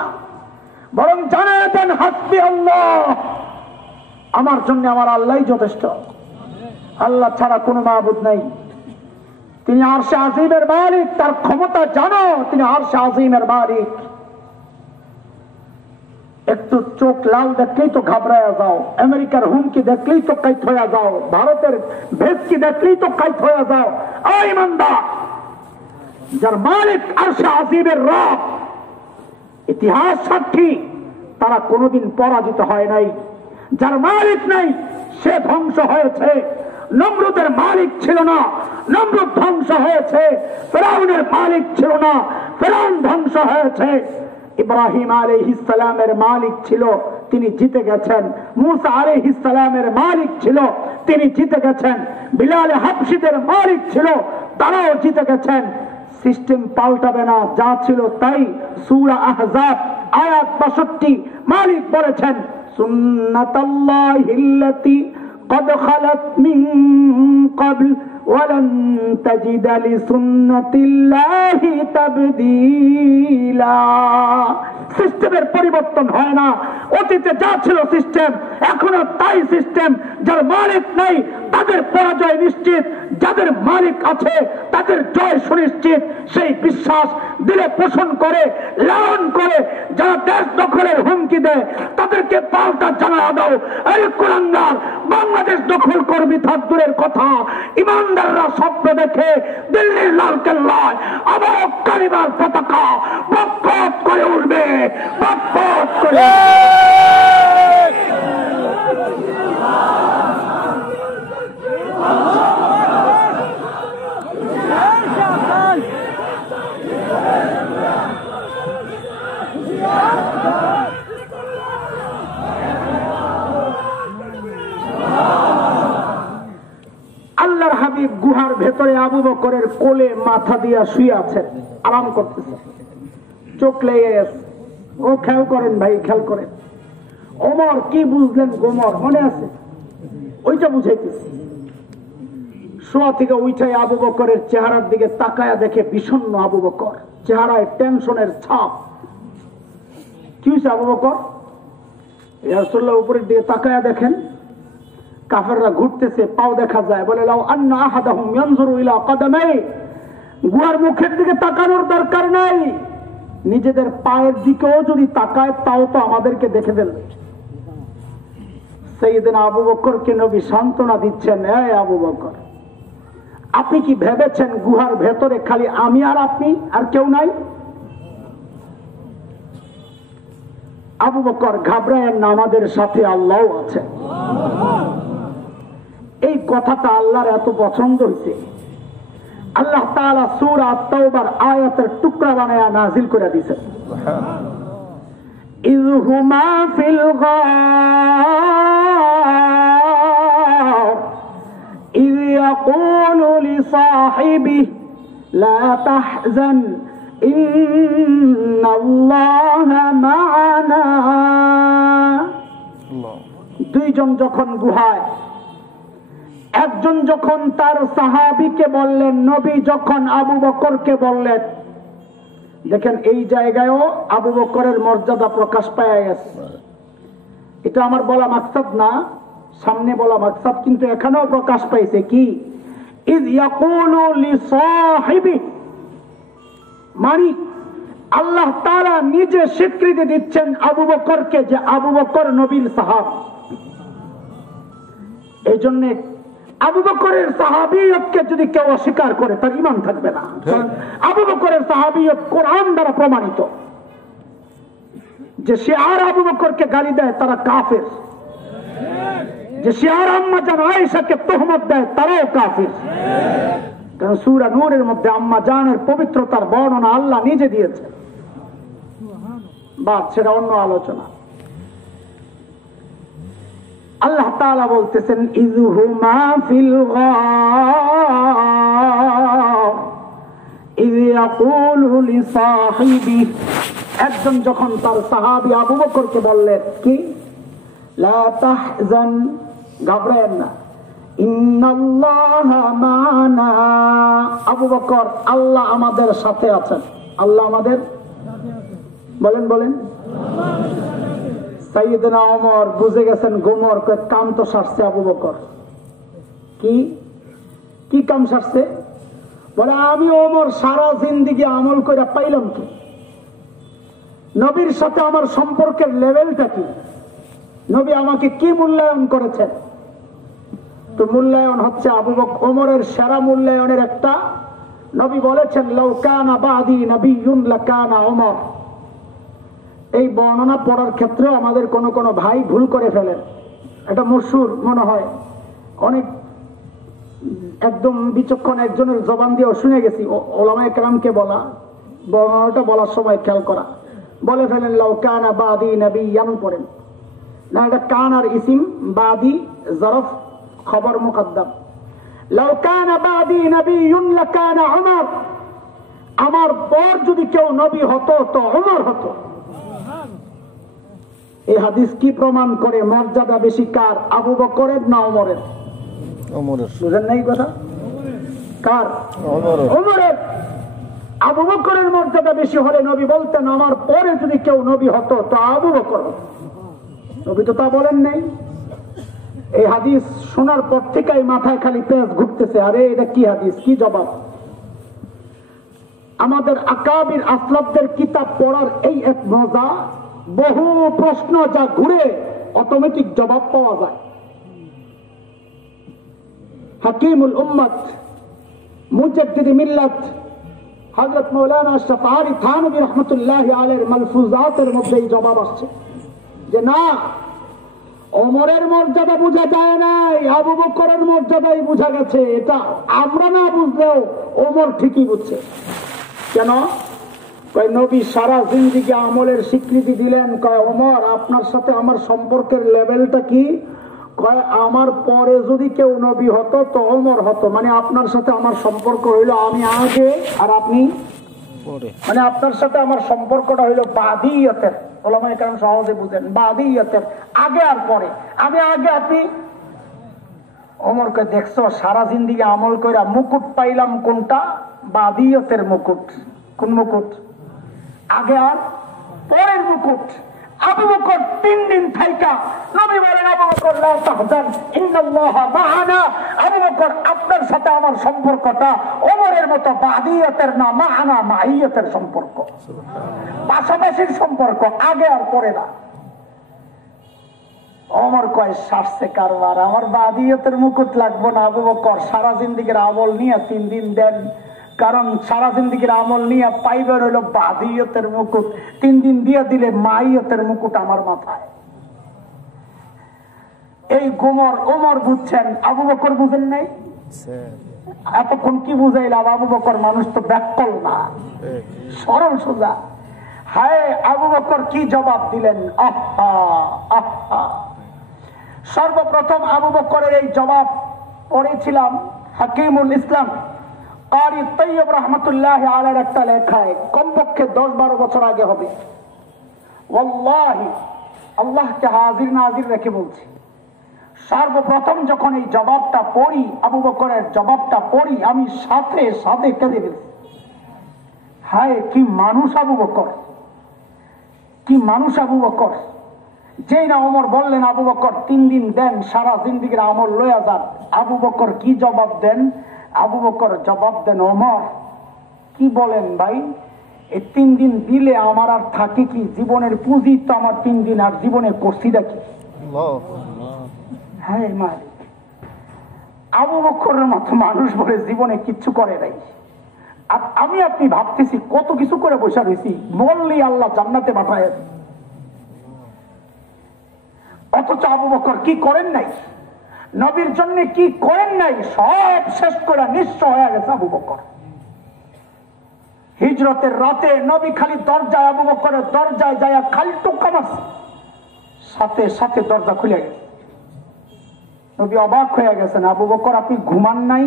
বরং জানায়া দেন হাসবি আল্লাহ, আমার জন্য আমার আল্লাহই যথেষ্ট। আল্লাহ ছাড়া কোনো মাবুদ নাই। তিনি আরশে আজিমের মালিক, তার ক্ষমতা জানো, তিনি আরশে আজিমের মালিক। একটু চোখ লাল দেখলেই তো ঘাবড়ায়া যাও, আমেরিকার হুমকি দেখলেই তো কাইত হয়ে যাও, ভারতের ভেদকি দেখলেই তো কাইত হয়ে যাও। ও ইমানদার, যার মালিক আরশে আজিমের রব, ইতিহাস সাক্ষী তারা কোনোদিন পরাজিত হয় নাই। যার মালিক নাই সে ধ্বংস হয়েছে। নমরুদের মালিক ছিল না, নমরুদ ধ্বংস হয়েছে। ফিরআউনের মালিক ছিল না, ফিরআউন ধ্বংস হয়েছে। ইব্রাহিম আলাইহিস সালামের মালিক ছিল, তিনি জিতে গেছেন। মুসা আলাইহিস সালামের মালিক ছিল, তিনি জিতে গেছেন। বিলাল হাবশীদের মালিক ছিল, তারাও জিতে গেছেন। সিস্টেম পাল্টাবে না, যা ছিল তাই। সূরা আহজাব আয়াত ৬২ মালিক বলেছেন, সুন্নাতাল্লাহিল্লাতী قد خلت من قبل ولن تجد لسنة الله تبديلا। সিস্টেমের পরিবর্তন হয় না। অতীতে যা ছিল সিস্টেম এখনো তাই সিস্টেম। যার মালিক নাই তাদের পরাজয় নিশ্চিত, যাদের মালিক আছে তাদের জয় সুনিশ্চিত। সেই বিশ্বাস দিলে পোষণ করে, লালন করে। যারা দেশ দখলের হুমকি দেয় তাদেরকে পাল্টা জানা দাও, এই কুলাঙ্গার বাংলাদেশ দখল করবি থাক দূরের কথা। ইমানদাররা স্বপ্ন দেখে দিল্লির লালকেল্লায় আবার কালিমার পতাকা পথ করে উঠবে, পথ করে। আল্লাহর হাবিব গুহার ভেতরে আবু বকরের কোলে মাথা দিয়া শুয়ে আছেন, আরাম করতেছে, চোখ লেগে গেছে। ও খেয়াল করেন ভাই, খেয়াল করেন। ওমর কি বুঝলেন? গোমর মনে আছে? ওইটা বুঝাইতেছি। শোয়া থেকে উঠাই আবু বকরের চেহারার দিকে তাকায়া দেখে বিষণ্ণ আবু বকর, চেহারায় টেনশনের ছাপ। কি হয়েছে আবু বকর? রাসূলুল্লাহ উপরের দিকে তাকায়া দেখেন কাফেররা ঘুরতেছে, পাও দেখা যায়। বলে লাউ আন্না আহাদাহুম ইয়ানজুরু ইলা কদামাই, গুহার মুখের দিকে তাকানোর দরকার নাই, নিজেদের পায়ের দিকেও যদি তাকায় তাও তো আমাদেরকে দেখে ফেলবে। সাইয়েদনা আবু বকরকে নবী সান্ত্বনা দিচ্ছেন, এই আবু বকর, আপনি কি ভেবেছেন গুহার ভেতরে খালি আমি আর আপনি, আর কেউ নাই? আবু বকর ঘাবড়ায়েন না, আমাদের সাথে আল্লাহও আছে। এই কথাটা আল্লাহর এত পছন্দ হয়েছে, আল্লাহ তাআলা সূরা আত-তাওবার আয়াতের টুকরা বানায়া নাজিল করে দিয়েছেন। ইযহুমা ফিল গার ইয ইয়াকুলু লিসাহিবিহি লা তাহজান ইন্নাল্লাহা মা'ানা। দুইজন যখন গুহায়, একজন যখন তার সাহাবীকে বললেন, নবী যখন আবু বকরকে বললেন। দেখেন এই জায়গায়ও আবু বকরের মর্যাদা প্রকাশ পায় গেছে। এটা আমার বলা মাকসাদ না, সামনে বলা মাকসাদ, কিন্তু এখানেও প্রকাশ পাইছে। কি? ইয ইয়াকুলু লিসাহিবিহি, মানে আল্লাহ তাআলা নিজে স্বীকৃতি দিচ্ছেন আবু বকরকে যে আবু বকর নবীর সাহাবী। এই জন্য আবু বকরের সাহাবিয়তকে যদি কেউ অস্বীকার করে তার ঈমান থাকবে না। আবু বকরের সাহাবিয়ত কোরআন দ্বারা প্রমাণিত। যে সে আর আবু বকরকে গালি দেয় তারা কাফের, যে সে আর আম্মা জান আয়েশাকে তোহমত দেয় তারাও কাফের। কারণ সূরা নূরের মধ্যে আম্মা জানের পবিত্রতার বর্ণনা আল্লাহ নিজে দিয়েছে। বাদ, সেটা অন্য আলোচনা। আল্লাহ তাআলা বলতেছেন, ইযহুমা ফিল গার ইয ইয়াকুলু লিসাহিবিহি, একজন যখন তার সাহাবী আবু বকরকে বললেন, কি? লা তাহজান, ঘাবড়েন না, ইন্নাল্লাহা মা'ানা, আবু বকর আল্লাহ আমাদের সাথে আছেন। আল্লাহ আমাদের, বলেন বলেন। সাইয়েদনা ওমর বুঝে গেছেন, গোমর কাম তো সারছে আবু বকর। কি কি কাম সারছে? বলে আমি ওমর সারা জিন্দেগি আমল করে পাইলাম কি? নবীর সাথে আমার সম্পর্কের লেভেলটা কি? নবী আমাকে কি মূল্যায়ন করেছেন? তো মূল্যায়ন হচ্ছে আবু বকর ওমরের সেরা মূল্যায়নের একটা নবী বলেছেন লাউ কানা বাদি নবিয়্যুন লাকানা উমর। এই বর্ণনা পড়ার ক্ষেত্রে আমাদের কোন ভাই ভুল করে ফেলেন। এটা মশহুর মনে হয়, অনেক একদম বিচক্ষণ একজনের জবান দিয়ে শুনে গেছি, ওলামায়ে কেরামকে বলা, বর্ণনাটা বলার সময় খেয়াল করা, বলে ফেলেন লাউ কানা বাদি নবিয়্যান পড়েন না, এটা কানার ইসিম, বাদি জরফ, খবর মুকদ্দম। লাউ কানা বাদি নবিয়্যুন লাকানা উমর, আমার পর যদি কেউ নবী হতো তো উমর হতো। এই হাদিস কি প্রমাণ করে মর্যাদা বেশি কার, আবু বকরের না ওমরের? ওমরের। বুঝেন নাই কথা? কার? ওমরের। আবু বকরের মর্যাদা বেশি হলে নবী বলতেন আমার পরে যদি কেউ নবী হতো তো আবু বকর হতো। নবী তো তা বলেন নাই। এই হাদিস শোনার পর থেকেই মাথায় খালি পেঁচ ঘুরতেছে, আরে এটা কি হাদিস, কি জবাব। আমাদের আকাবির আসলাফদের কিতাব পড়ার এই এক মজা, বহু প্রশ্ন যা ঘুরে অটোমেটিক জবাব পাওয়া যায়। হাকিমুল উম্মত মুজাদ্দিদ মিল্লাত হযরত মাওলানা আশরাফ আলী থানভী রাহমাতুল্লাহি আলাইহির মালফুজাতের মধ্যে এই জবাব আসছে যে না, ওমরের মর্যাদা বোঝা যায় নাই, আবু বকরের মর্যাদাই বোঝা গেছে। এটা আমরা না বুঝলেও ওমর ঠিকই বুঝছে। কেন? কয় নবী সারা জিন্দেগি আমলের স্বীকৃতি দিলেন। কয় ওমর আপনার সাথে আমার সম্পর্কের লেভেলটা কি? কয় আমার পরে যদি কেউ নবী হতো তো ওমর হতো। মানে আপনার সাথে আমার সম্পর্ক হইলো আমি আগে আর আপনি পরে, মানে আপনার সাথে আমার সম্পর্কটা হইলো বাদিয়তের। ওলামায়ে কেরাম সহজে বুঝেন, বাদিয়তের, আগে আর পরে, আমি আগে আপনি। ওমর কয় দেখছো সারা জিন্দেগি আমল কইরা মুকুট পাইলাম কোনটা? বাদিয়তের মুকুট। কোন মুকুট? আগে আর পরের মুকুট। আবু বকর 3 দিন থাইকা নবী বলেন আবু বকর লা তাহজান ইন্নাল্লাহা মা'ানা। আবু বকর আপনার সাথে আমার সম্পর্কটা ওমরের মতো বাদিয়তের না, মা'ানা মাইয়তের সম্পর্ক, পাশাপাশির সম্পর্ক, আগে আর পরে না। ওমর কয় সারছে কারবার, আমার বাদিয়তের মুকুট লাগবো না। আবু বকর সারা জিন্দেগির আমল নিয়ে 3 দিন দেন, কারণ সারা জিন্দেগির আমল নিয়ে পাইবেন হইল বাদিয়তের মুকুট। 3 দিন দিয়ে দিলে মাইয়তের মুকুট আমার মাথায়। এই গোমর ওমর বুঝছেন, আবু বকর বুঝেন নাই। এতক্ষণ কি বুঝাইলাম? আবু বকর মানুষ তো ব্যাকল না, সরল সোজা। হায় আবু বকর কি জবাব দিলেন! আহা আহা। সর্বপ্রথম আবু বকরের এই জবাব পড়েছিলাম হাকিমুল ইসলাম কারি তৈয়ব রহমতুল্লাহ আলাইহির একটা লেখায়, কমপক্ষে 10-12 বছর আগে হবে। ওয়াল্লাহি আল্লাহকে হাজির নাজির রেখে বলছি, সর্বপ্রথম যখন এই জবাবটা পড়ি, আবু বকরের জবাবটা পড়ি, আমি সাথে সাথে কেঁদে ফেলছি। হায় কি মানুষ আবু বকর, কি মানুষ আবু বকর। যেই না ওমর বললেন আবু বকর 3 দিন দেন, সারা জিন্দেগির আমল লয়া যান, আবু বকর কি জবাব দেন? আবু বকর জবাব দেন, ওমর কি বলেন ভাই, এই 3 দিন দিলে আমার আর থাকে কি? জীবনের পুঁজি তো আমার 3 দিন, আর জীবনে করছি দেখি। হ্যাঁ মালিক, আবু বকরের মতো মানুষ বলে জীবনে কিচ্ছু করে নাই। আর আমি আপনি ভাবতেছি কত কিছু করে বসে রয়েছি, বললেই আল্লাহ জান্নাতে পাঠায়, অথচ আবু বকর কি করেন নাই, নবীর জন্য কি করেন নাই, সব শেষ করে নিঃস্ব হয়ে গেছে আবু বকর। হিজরতের রাতে নবী খালি দরজায়, আবু বকরের দরজায় যায় খালি টোকা মারছে, সাথে সাথে দরজা খুলে গেছে। নবী অবাক হয়ে গেছেন, আবু বকর আপনি ঘুমান নাই?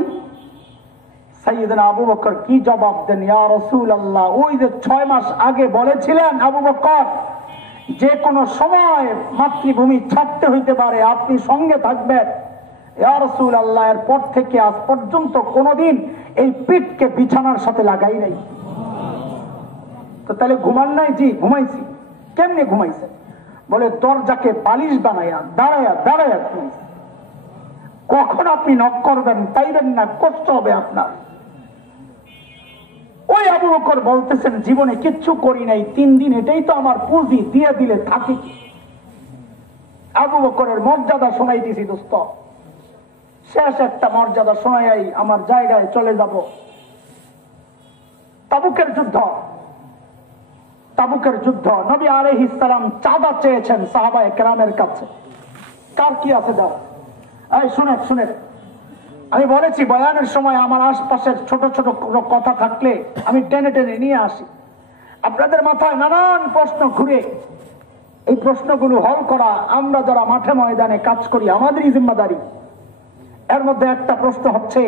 সাইয়েদনা আবু বকর কি জবাব দেন, ইয়া রাসূলুল্লাহ, ওই যে 6 মাস আগে বলেছিলেন আবু বকর যে কোনো সময় মাতৃভূমি ছাড়তে হইতে পারে, আপনি সঙ্গে থাকবেন। ইয়া রাসূলুল্লাহ, এর পর থেকে আজ পর্যন্ত কোনোদিন এই পিঠকে বিছানার সাথে লাগাই নাই। তো তাহলে ঘুমান নাই? জি ঘুমাইছি। কেমনে ঘুমাইছে? বলে দরজাকে বালিশ বানাইয়া দাঁড়াইয়া দাঁড়াইয়া ঘুমাইছে। কখন আপনি নক করবেন পাইবেন না, কষ্ট হবে আপনার। ওই আবু বকর বলতেছেন জীবনে কিচ্ছু করি নাই, 3 দিন এটাই তো আমার পুঁজি, দিয়ে দিলে থাকে কি? আবু বকরের মর্যাদা শোনাই দিছি দোস্ত, শেষ একটা মর্যাদা শোনাই আমার জায়গায় চলে যাব। তাবুকের যুদ্ধ নবী আলাইহিস সালাম চাঁদা চেয়েছেন সাহাবায়ে কেরামের কাছে। কার কি আছে দাও। এই শুনেন আমি বলেছি বয়ানের সময় আমার আশপাশের ছোট ছোট কথা থাকলে আমি টেনে টেনে নিয়ে আসি। আপনাদের মাথায় নানান প্রশ্ন ঘুরে, এই প্রশ্নগুলো হল করা আমরা যারা মাঠে ময়দানে কাজ করি আমাদেরই জিম্মাদারি। এর মধ্যে একটা প্রশ্ন হচ্ছে,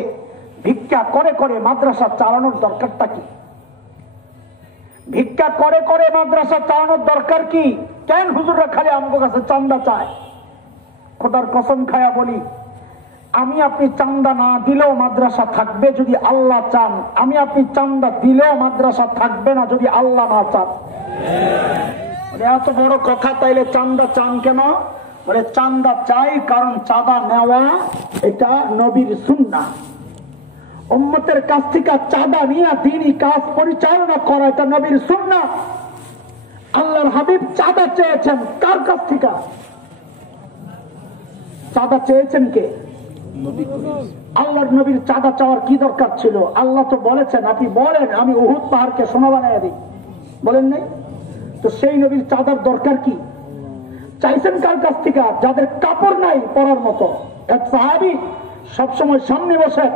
ভিক্ষা করে করে মাদ্রাসা চালানোর দরকারটা কি? ভিক্ষা করে করে মাদ্রাসা চালানোর দরকার কি? কেন হুজুররা খালি আমগো কাছে চান্দা চায়? খোদার কসম খায়া বলি, আমি আপনি চান্দা না দিলেও মাদ্রাসা থাকবে যদি আল্লাহ চান, আমি আপনি চান্দা দিলেও মাদ্রাসা থাকবে না যদি আল্লাহ না চান। এত বড় কথা, তাইলে চান্দা চান কেন? বলে চান্দা চাই কারণ চাঁদা নেওয়া এটা নবীর সুন্নাহ। উম্মতের কাছ থেকে চাঁদা নিয়ে দ্বীনি কাজ পরিচালনা করা এটা নবীর সুন্নাহ। আল্লাহর হাবিব চাঁদা চেয়েছেন কার কাছ থেকে? চাঁদা চেয়েছেন কে? আল্লাহর নবীর চাঁদা চাওয়ার কি দরকার ছিল? আল্লাহ তো বলেছেন, আপনি বলেন আমি উহুদ পাহাড়কে সোনা বানাইয়া দিই, বলেন নাই? তো সেই নবীর চাঁদার দরকার কি? চাইছেন কার কাছ থেকে? যাদের কাপড় নাই পরার মতো। এক সাহাবী সবসময় সামনে বসে,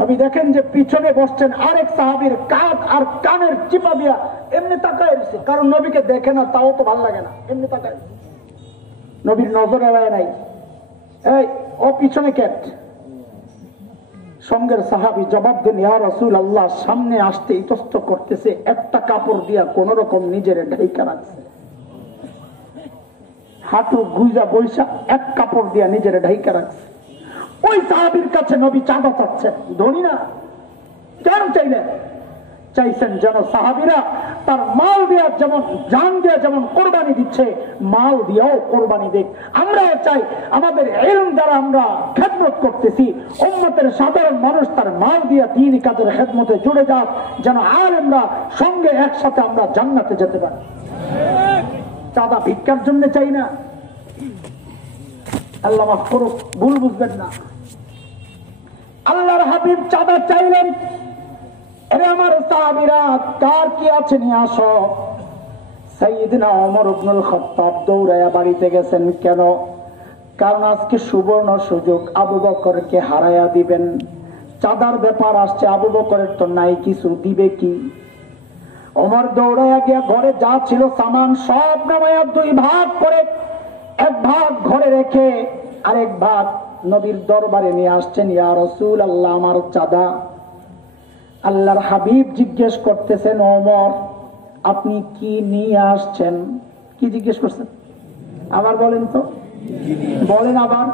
নবী দেখেন যে পিছনে বসছেন আরেক সাহাবীর কাঁধ আর কানের চিপা দিয়া এমনি তাকায় রয়েছে, কারণ নবীকে দেখে না, তাও তো ভালো লাগে না, এমনি তাকায়। নবীর নজর এড়ায় নাই, এই ও পিছনে কেট। সঙ্গের সাহাবী জবাব দেন, ইয়া রাসূলুল্লাহ, সামনে আসতে ইতস্ত করতেছে, একটা কাপড় দিয়া কোন রকম নিজের ঢাইকা রাখছে, হাঁটু গুইজা বৈশা এক কাপড় দিয়া নিজের ঢাইকা রাখছে। ওই সাহাবীর কাছে নবী চাঁদা চাচ্ছেন, ধনী না। কেন চাইলেন? চাইছেন যেন সাহাবীরা তার মাল দিয়া যেমন জান দিয়া যেমন কোরবানি দিচ্ছে, মাল দিয়াও কোরবানি দিক। আমরাও চাই আমাদের ইলম দ্বারা আমরা খেদমত করতেছি, উম্মতের সাধারণ মানুষ তার মাল দিয়া দ্বীনি কাজের খেদমতে জুড়ে যাক, যেন আলেমরা সঙ্গে একসাথে আমরা জান্নাতে যেতে পারি। চাঁদা ভিক্ষার জন্য চাই না, আল্লাহ মাফ করুক, ভুল বুঝবেন না। আল্লাহর হাবিব চাঁদা চাইলেন, আরে আমার সাহাবীরা কার কি আছে নিয়ে আসো। সাইয়েদনা ওমর ইবনুল খাত্তাব দৌড়ায়া বাড়িতে গেছেন। কেন? কারণ আজকে সুবর্ণ সুযোগ, আবু বকরকে হারায়া দিবেন। চাঁদার ব্যাপার আসছে, আবু বকরের তো নাই কিছু, দিবে কি? ওমর দৌড়ায়া গিয়া ঘরে যা ছিল সামান সব নামায়া দুই ভাগ করে, এক ভাগ ঘরে রেখে আরেক ভাগ নবীর দরবারে নিয়ে আসছেন। ইয়া রাসূলুল্লাহ, আমার চাঁদা। আল্লাহর হাবিব জিজ্ঞেস করতেছেন, ওমর আপনি কি নিয়ে আসছেন? কি জিজ্ঞেস করছেন? আবার বলেন তো, বলেন আবার,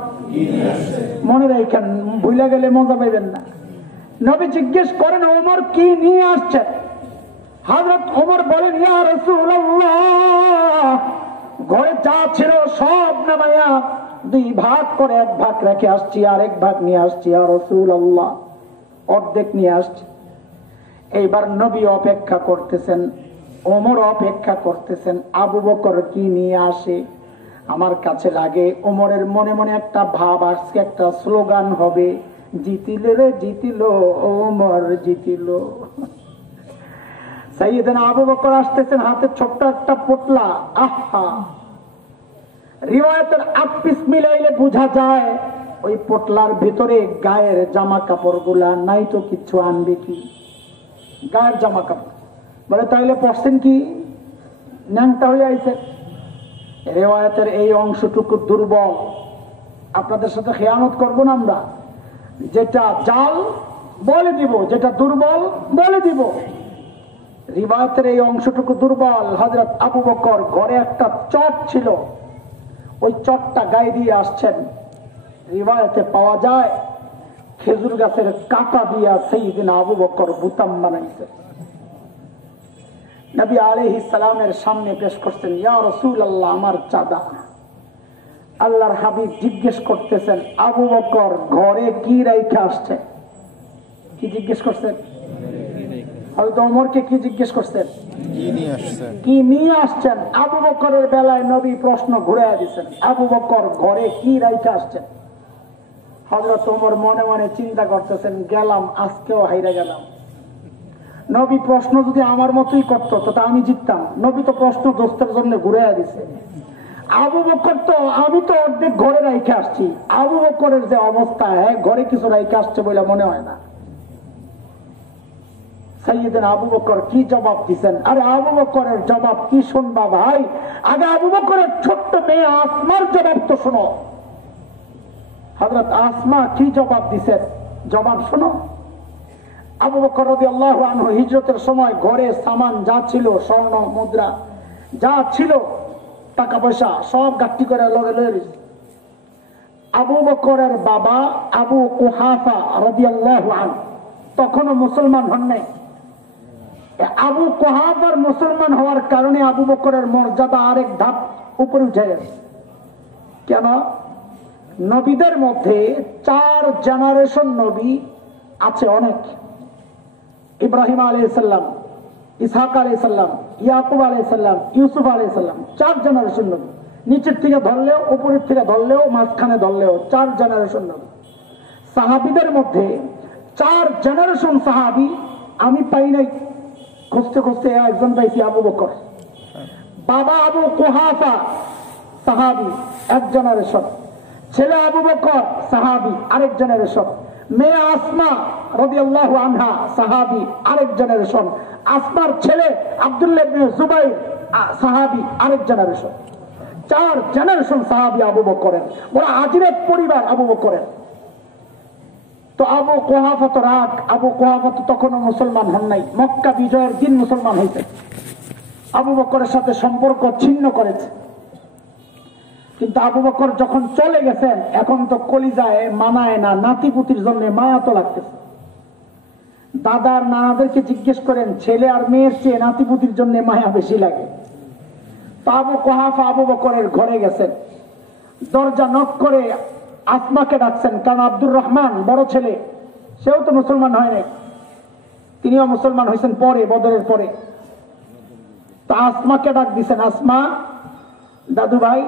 মনে রাখেন, ভুলে গেলে মজা পাইবেন না। নবী জিজ্ঞেস করেন, ওমর কি নিয়ে আসছেন? হযরত ওমর বলেন, ইয়া রাসূলুল্লাহ, ঘরে যা ছিল সব নামায়া দুই ভাগ করে এক ভাগ রেখে আসছি, আরেক ভাগ নিয়ে আসছি। ইয়া রাসূলুল্লাহ, অর্ধেক নিয়ে আসছি। এইবার নবী অপেক্ষা করতেছেন, ওমর অপেক্ষা করতেছেন, আবু বকর কি নিয়ে আসে আমার কাছে লাগে। ওমরের মনে মনে একটা ভাব আসছে, একটা স্লোগান হবে, জিতিল রে জিতিল, ওমর জিতিল। সাইয়েদনা আবু বকর আসতেছেন, হাতে ছোট্ট একটা পোটলা। আহা, রিওয়ায়াতের আপিস মিলাইলে বোঝা যায় ওই পোটলার ভিতরে গায়ের জামা কাপড় গুলা নাই, তো কিছু আনবে কি? গায়ের জামা কাপড়। বলে তাইলে পড়ছেন কি? ন্যাংটা হয়ে আইছে। রিওয়ায়াতের এই অংশটুকু দুর্বল, আপনাদের সাথে খেয়ানত করবো না আমরা। যেটা জাল বলে দিব, যেটা দুর্বল বলে দিব। রিওয়ায়াতের এই অংশটুকু দুর্বল। হযরত আবু বকর ঘরে একটা চট ছিল, ওই চটটা গায়ে দিয়ে আসছেন। রিওয়ায়াতে পাওয়া যায় খেজুর গাছের কাঁটা দিয়া সাইয়েদনা আবু বকর বুতাম বানাইছে। নবী আলাইহিস সালামের সামনে পেশ করছেন, ইয়া রাসূলুল্লাহ, আমার চাঁদা। আল্লাহর হাবিব জিজ্ঞেস করতেছেন, আবু বকর ঘরে কি রাইখা আসছে? কি জিজ্ঞেস করছেন? হযরত ওমরকে কি জিজ্ঞেস করছেন? কি নিয়ে আসছেন? আবু বকরের বেলায় নবী প্রশ্ন ঘুরাইয়া দিচ্ছেন, আবু বকর ঘরে কি রাইখা আসছেন? হযরত ওমর মনে মনে চিন্তা করতেছেন, গেলাম, আজকেও হাইরা গেলাম। নবী প্রশ্ন যদি আমার মতোই করতো তো আমি জিততাম। নবী তো প্রশ্ন দোস্তের জন্য ঘুরে দিছে। আবু বকর তো, আমি তো অর্ধেক ঘরে রাইখে আসছি, আবু বকরের যে অবস্থা, ঘরে কিছু রাইখে আসছে বলে মনে হয় না। সাইয়েদনা আবু বকর কি জবাব দিচ্ছেন? আরে আবু বকরের জবাব কি শুনবা ভাই? আগে আবু বকরের ছোট্ট মেয়ে আসমার জবাব তো শোনো। হযরত আসমা কি জবাব দিচ্ছেন, জবাব শোনো। আবু বকর রাদিয়াল্লাহু আনহু হিজরতের সময় ঘরে সামান যা ছিল, স্বর্ণ মুদ্রা যা ছিল, টাকা পয়সা সব গাট্টি করে লগে লয়ে। আবু বকরের বাবা আবু কুহাফা রাদিয়াল্লাহু আনহু তখনও মুসলমান হন নাই। আবু কুহাফার মুসলমান হওয়ার কারণে আবু বকরের মর্যাদা আরেক ধাপ উপরে উঠে গেছে। কেন? নবীদের মধ্যে 4 জেনারেশন নবী আছে অনেক। ইব্রাহিম আলাইহিস সালাম, ইসহাক আলাইহিস সালাম, ইয়াকুব আলাইহিস সালাম, ইউসুফ আলাইহিস সালাম, 4 জেনারেশন নবী। নিচের থেকে ধরলেও, উপরের থেকে ধরলেও, মাঝখানে ধরলেও 4 জেনারেশন নবী। সাহাবীদের মধ্যে 4 জেনারেশন সাহাবী আমি পাই নাই, খুঁজতে খুঁজতে একজন পাইছি, আবু বকর। বাবা আবু কুহাফা সাহাবী, 1 জেনারেশন। ছেলে আবু বকর সাহাবী, আরেক জেনারেশন। মেয়ে আসমা রাদিয়াল্লাহু আনহা সাহাবী, আরেক জেনারেশন। আসমার ছেলে আব্দুল্লাহ ইবনে জুবাইর সাহাবী, আরেক জেনারেশন। 4 জেনারেশন সাহাবী আবু বকরের। ওরা আজিরের পরিবার আবু বকরের। তো আবু কুহাফা তো রাগ, আবু কুহাফা তো তখনও মুসলমান হন নাই, মক্কা বিজয়ের দিন মুসলমান হয়েছে। আবু বকরের সাথে সম্পর্ক ছিন্ন করেছে। কিন্তু আবু বকর যখন চলে গেছেন, এখন তো কলিজায় মানায় না, নাতিপুতির জন্য মায়া তো লাগতেছে। দাদার নানাদেরকে জিজ্ঞেস করেন, ছেলে আর মেয়ের চেয়ে নাতিপুতির জন্য মায়া বেশি লাগে। তো আবু কুহাফা আবু বকরের ঘরে গেছেন, দরজা নক করে আসমাকে ডাকছেন, কারণ আব্দুর রহমান বড় ছেলে, সেও তো মুসলমান হয়নি, তিনিও মুসলমান হয়েছেন পরে, বদরের পরে। তো আসমাকে ডাক দিচ্ছেন, আসমা দাদু ভাই,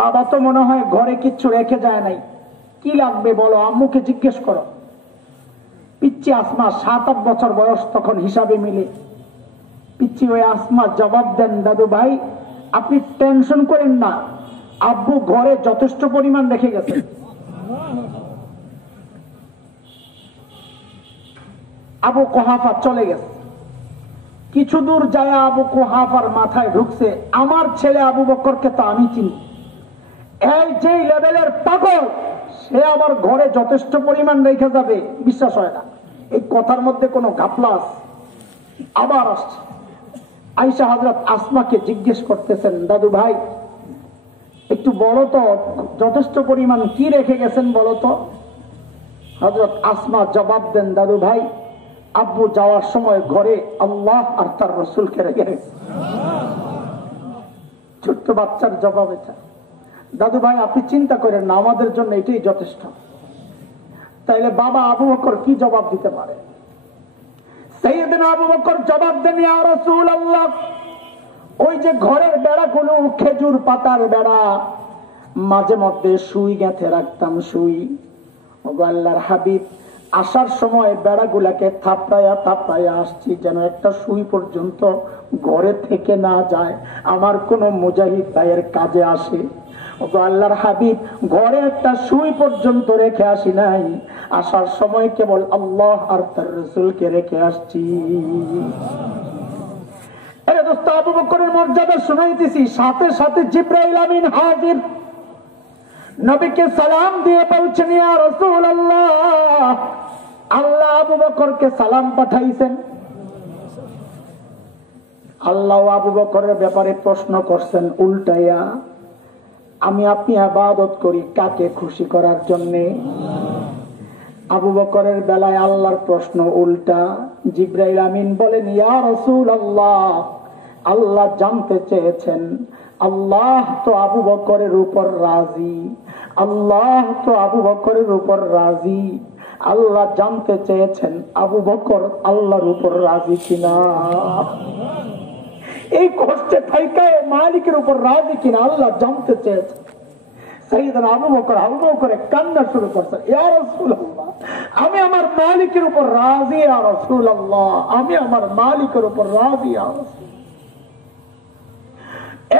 বাবা তো মনে হয় ঘরে কিচ্ছু রেখে যায় নাই, কি লাগবে বলো, আম্মুকে জিজ্ঞেস করো। পিচ্ছি আসমা, 7-8 বছর বয়স তখন হিসাবে মিলে। পিচ্ছি ওই আসমা জবাব দেন, দাদু ভাই আপনি টেনশন করেন না, আব্বু ঘরে যথেষ্ট পরিমাণ রেখে গেছে। আবু কুহাফা চলে গেছে। কিছু দূর যায় আবু কুহাফার মাথায় ঢুকছে, আমার ছেলে আবু বকরকে তো আমি চিনি, এই যে লেভেলের পাগল, সে আবার ঘরে যথেষ্ট পরিমাণ রেখে যাবে, বিশ্বাস হয় না। এই কথার মধ্যে কোনো ঘাপলা আছে। আবার আসছে, আয়েশা হযরত আসমাকে জিজ্ঞেস করতেছেন, দাদু ভাই একটু বলো তো, যথেষ্ট পরিমাণ কি রেখে গেছেন বলো তো। হযরত আসমা জবাব দেন, দাদু ভাই আব্বু যাওয়ার সময় ঘরে আল্লাহ আর তার রাসূলকে রেখে গেছে। ছোট্ট বাচ্চার জবাব এটা। দাদু ভাই আপনি চিন্তা করেন না, আমাদের জন্য এটাই যথেষ্ট। তাইলে বাবা আবু বকর কি জবাব দিতে পারে? সাইয়েদনা আবু বকর জবাব দেন, ইয়া রাসূলুল্লাহ, ওই যে ঘরের বেড়াগুলো খেজুর পাতার বেড়া, মাঝে মধ্যে সুই গেঁথে রাখতাম, সুই। আল্লাহর হাবিব, আসার সময় বেড়াগুলাকে থাপড়াইয়া থাপড়াইয়া আসছি, যেন একটা সুই পর্যন্ত ঘরে থেকে না যায়, আমার কোন মুজাহিদ ভাইয়ের কাজে আসে। আল্লাহর হাবিব, ঘরে একটা সুই পর্যন্ত রেখে আসি নাই, আসার সময় কেবল আল্লাহ আর তার রাসূলকে রেখে আসছি। আরে দোস্ত, আবু বকরের মর্যাদা শুনাইতেছি, সাথে সাথে জিবরাইল আমিন হাজির, নবীকে সালাম দিয়ে বলছেন, ইয়া রাসূলুল্লাহ, আল্লাহ আবু বকরকে সালাম পাঠাইছেন। আল্লাহ আবু বকরের ব্যাপারে প্রশ্ন করছেন উল্টাইয়া, আমি আপনি ইবাদত করি কাকে খুশি করার জন্য? আবু বকরের বেলায় আল্লাহর প্রশ্ন উল্টা। জিবরাইল আমিন বলেন, ইয়া রাসূলুল্লাহ, আল্লাহ জানতে চেয়েছেন, আল্লাহ তো আবু বকরের উপর রাজি, আল্লাহ তো আবু বকরের উপর রাজি, আল্লাহ জানতে চেয়েছেন আবু বকর আল্লাহর উপর রাজি কিনা। এই কষ্টে থাইকায় মালিকের উপর রাজি কিনা আল্লাহ জানতে চেয়েছেন। সাইয়েদনা আবু বকর কান্না শুরু করছেন, ইয়া রাসূলুল্লাহ, আমি আমার মালিকের উপর রাজি ইয়া রাসূলুল্লাহ, আমি আমার মালিকের উপর রাজি ইয়া রাসূল।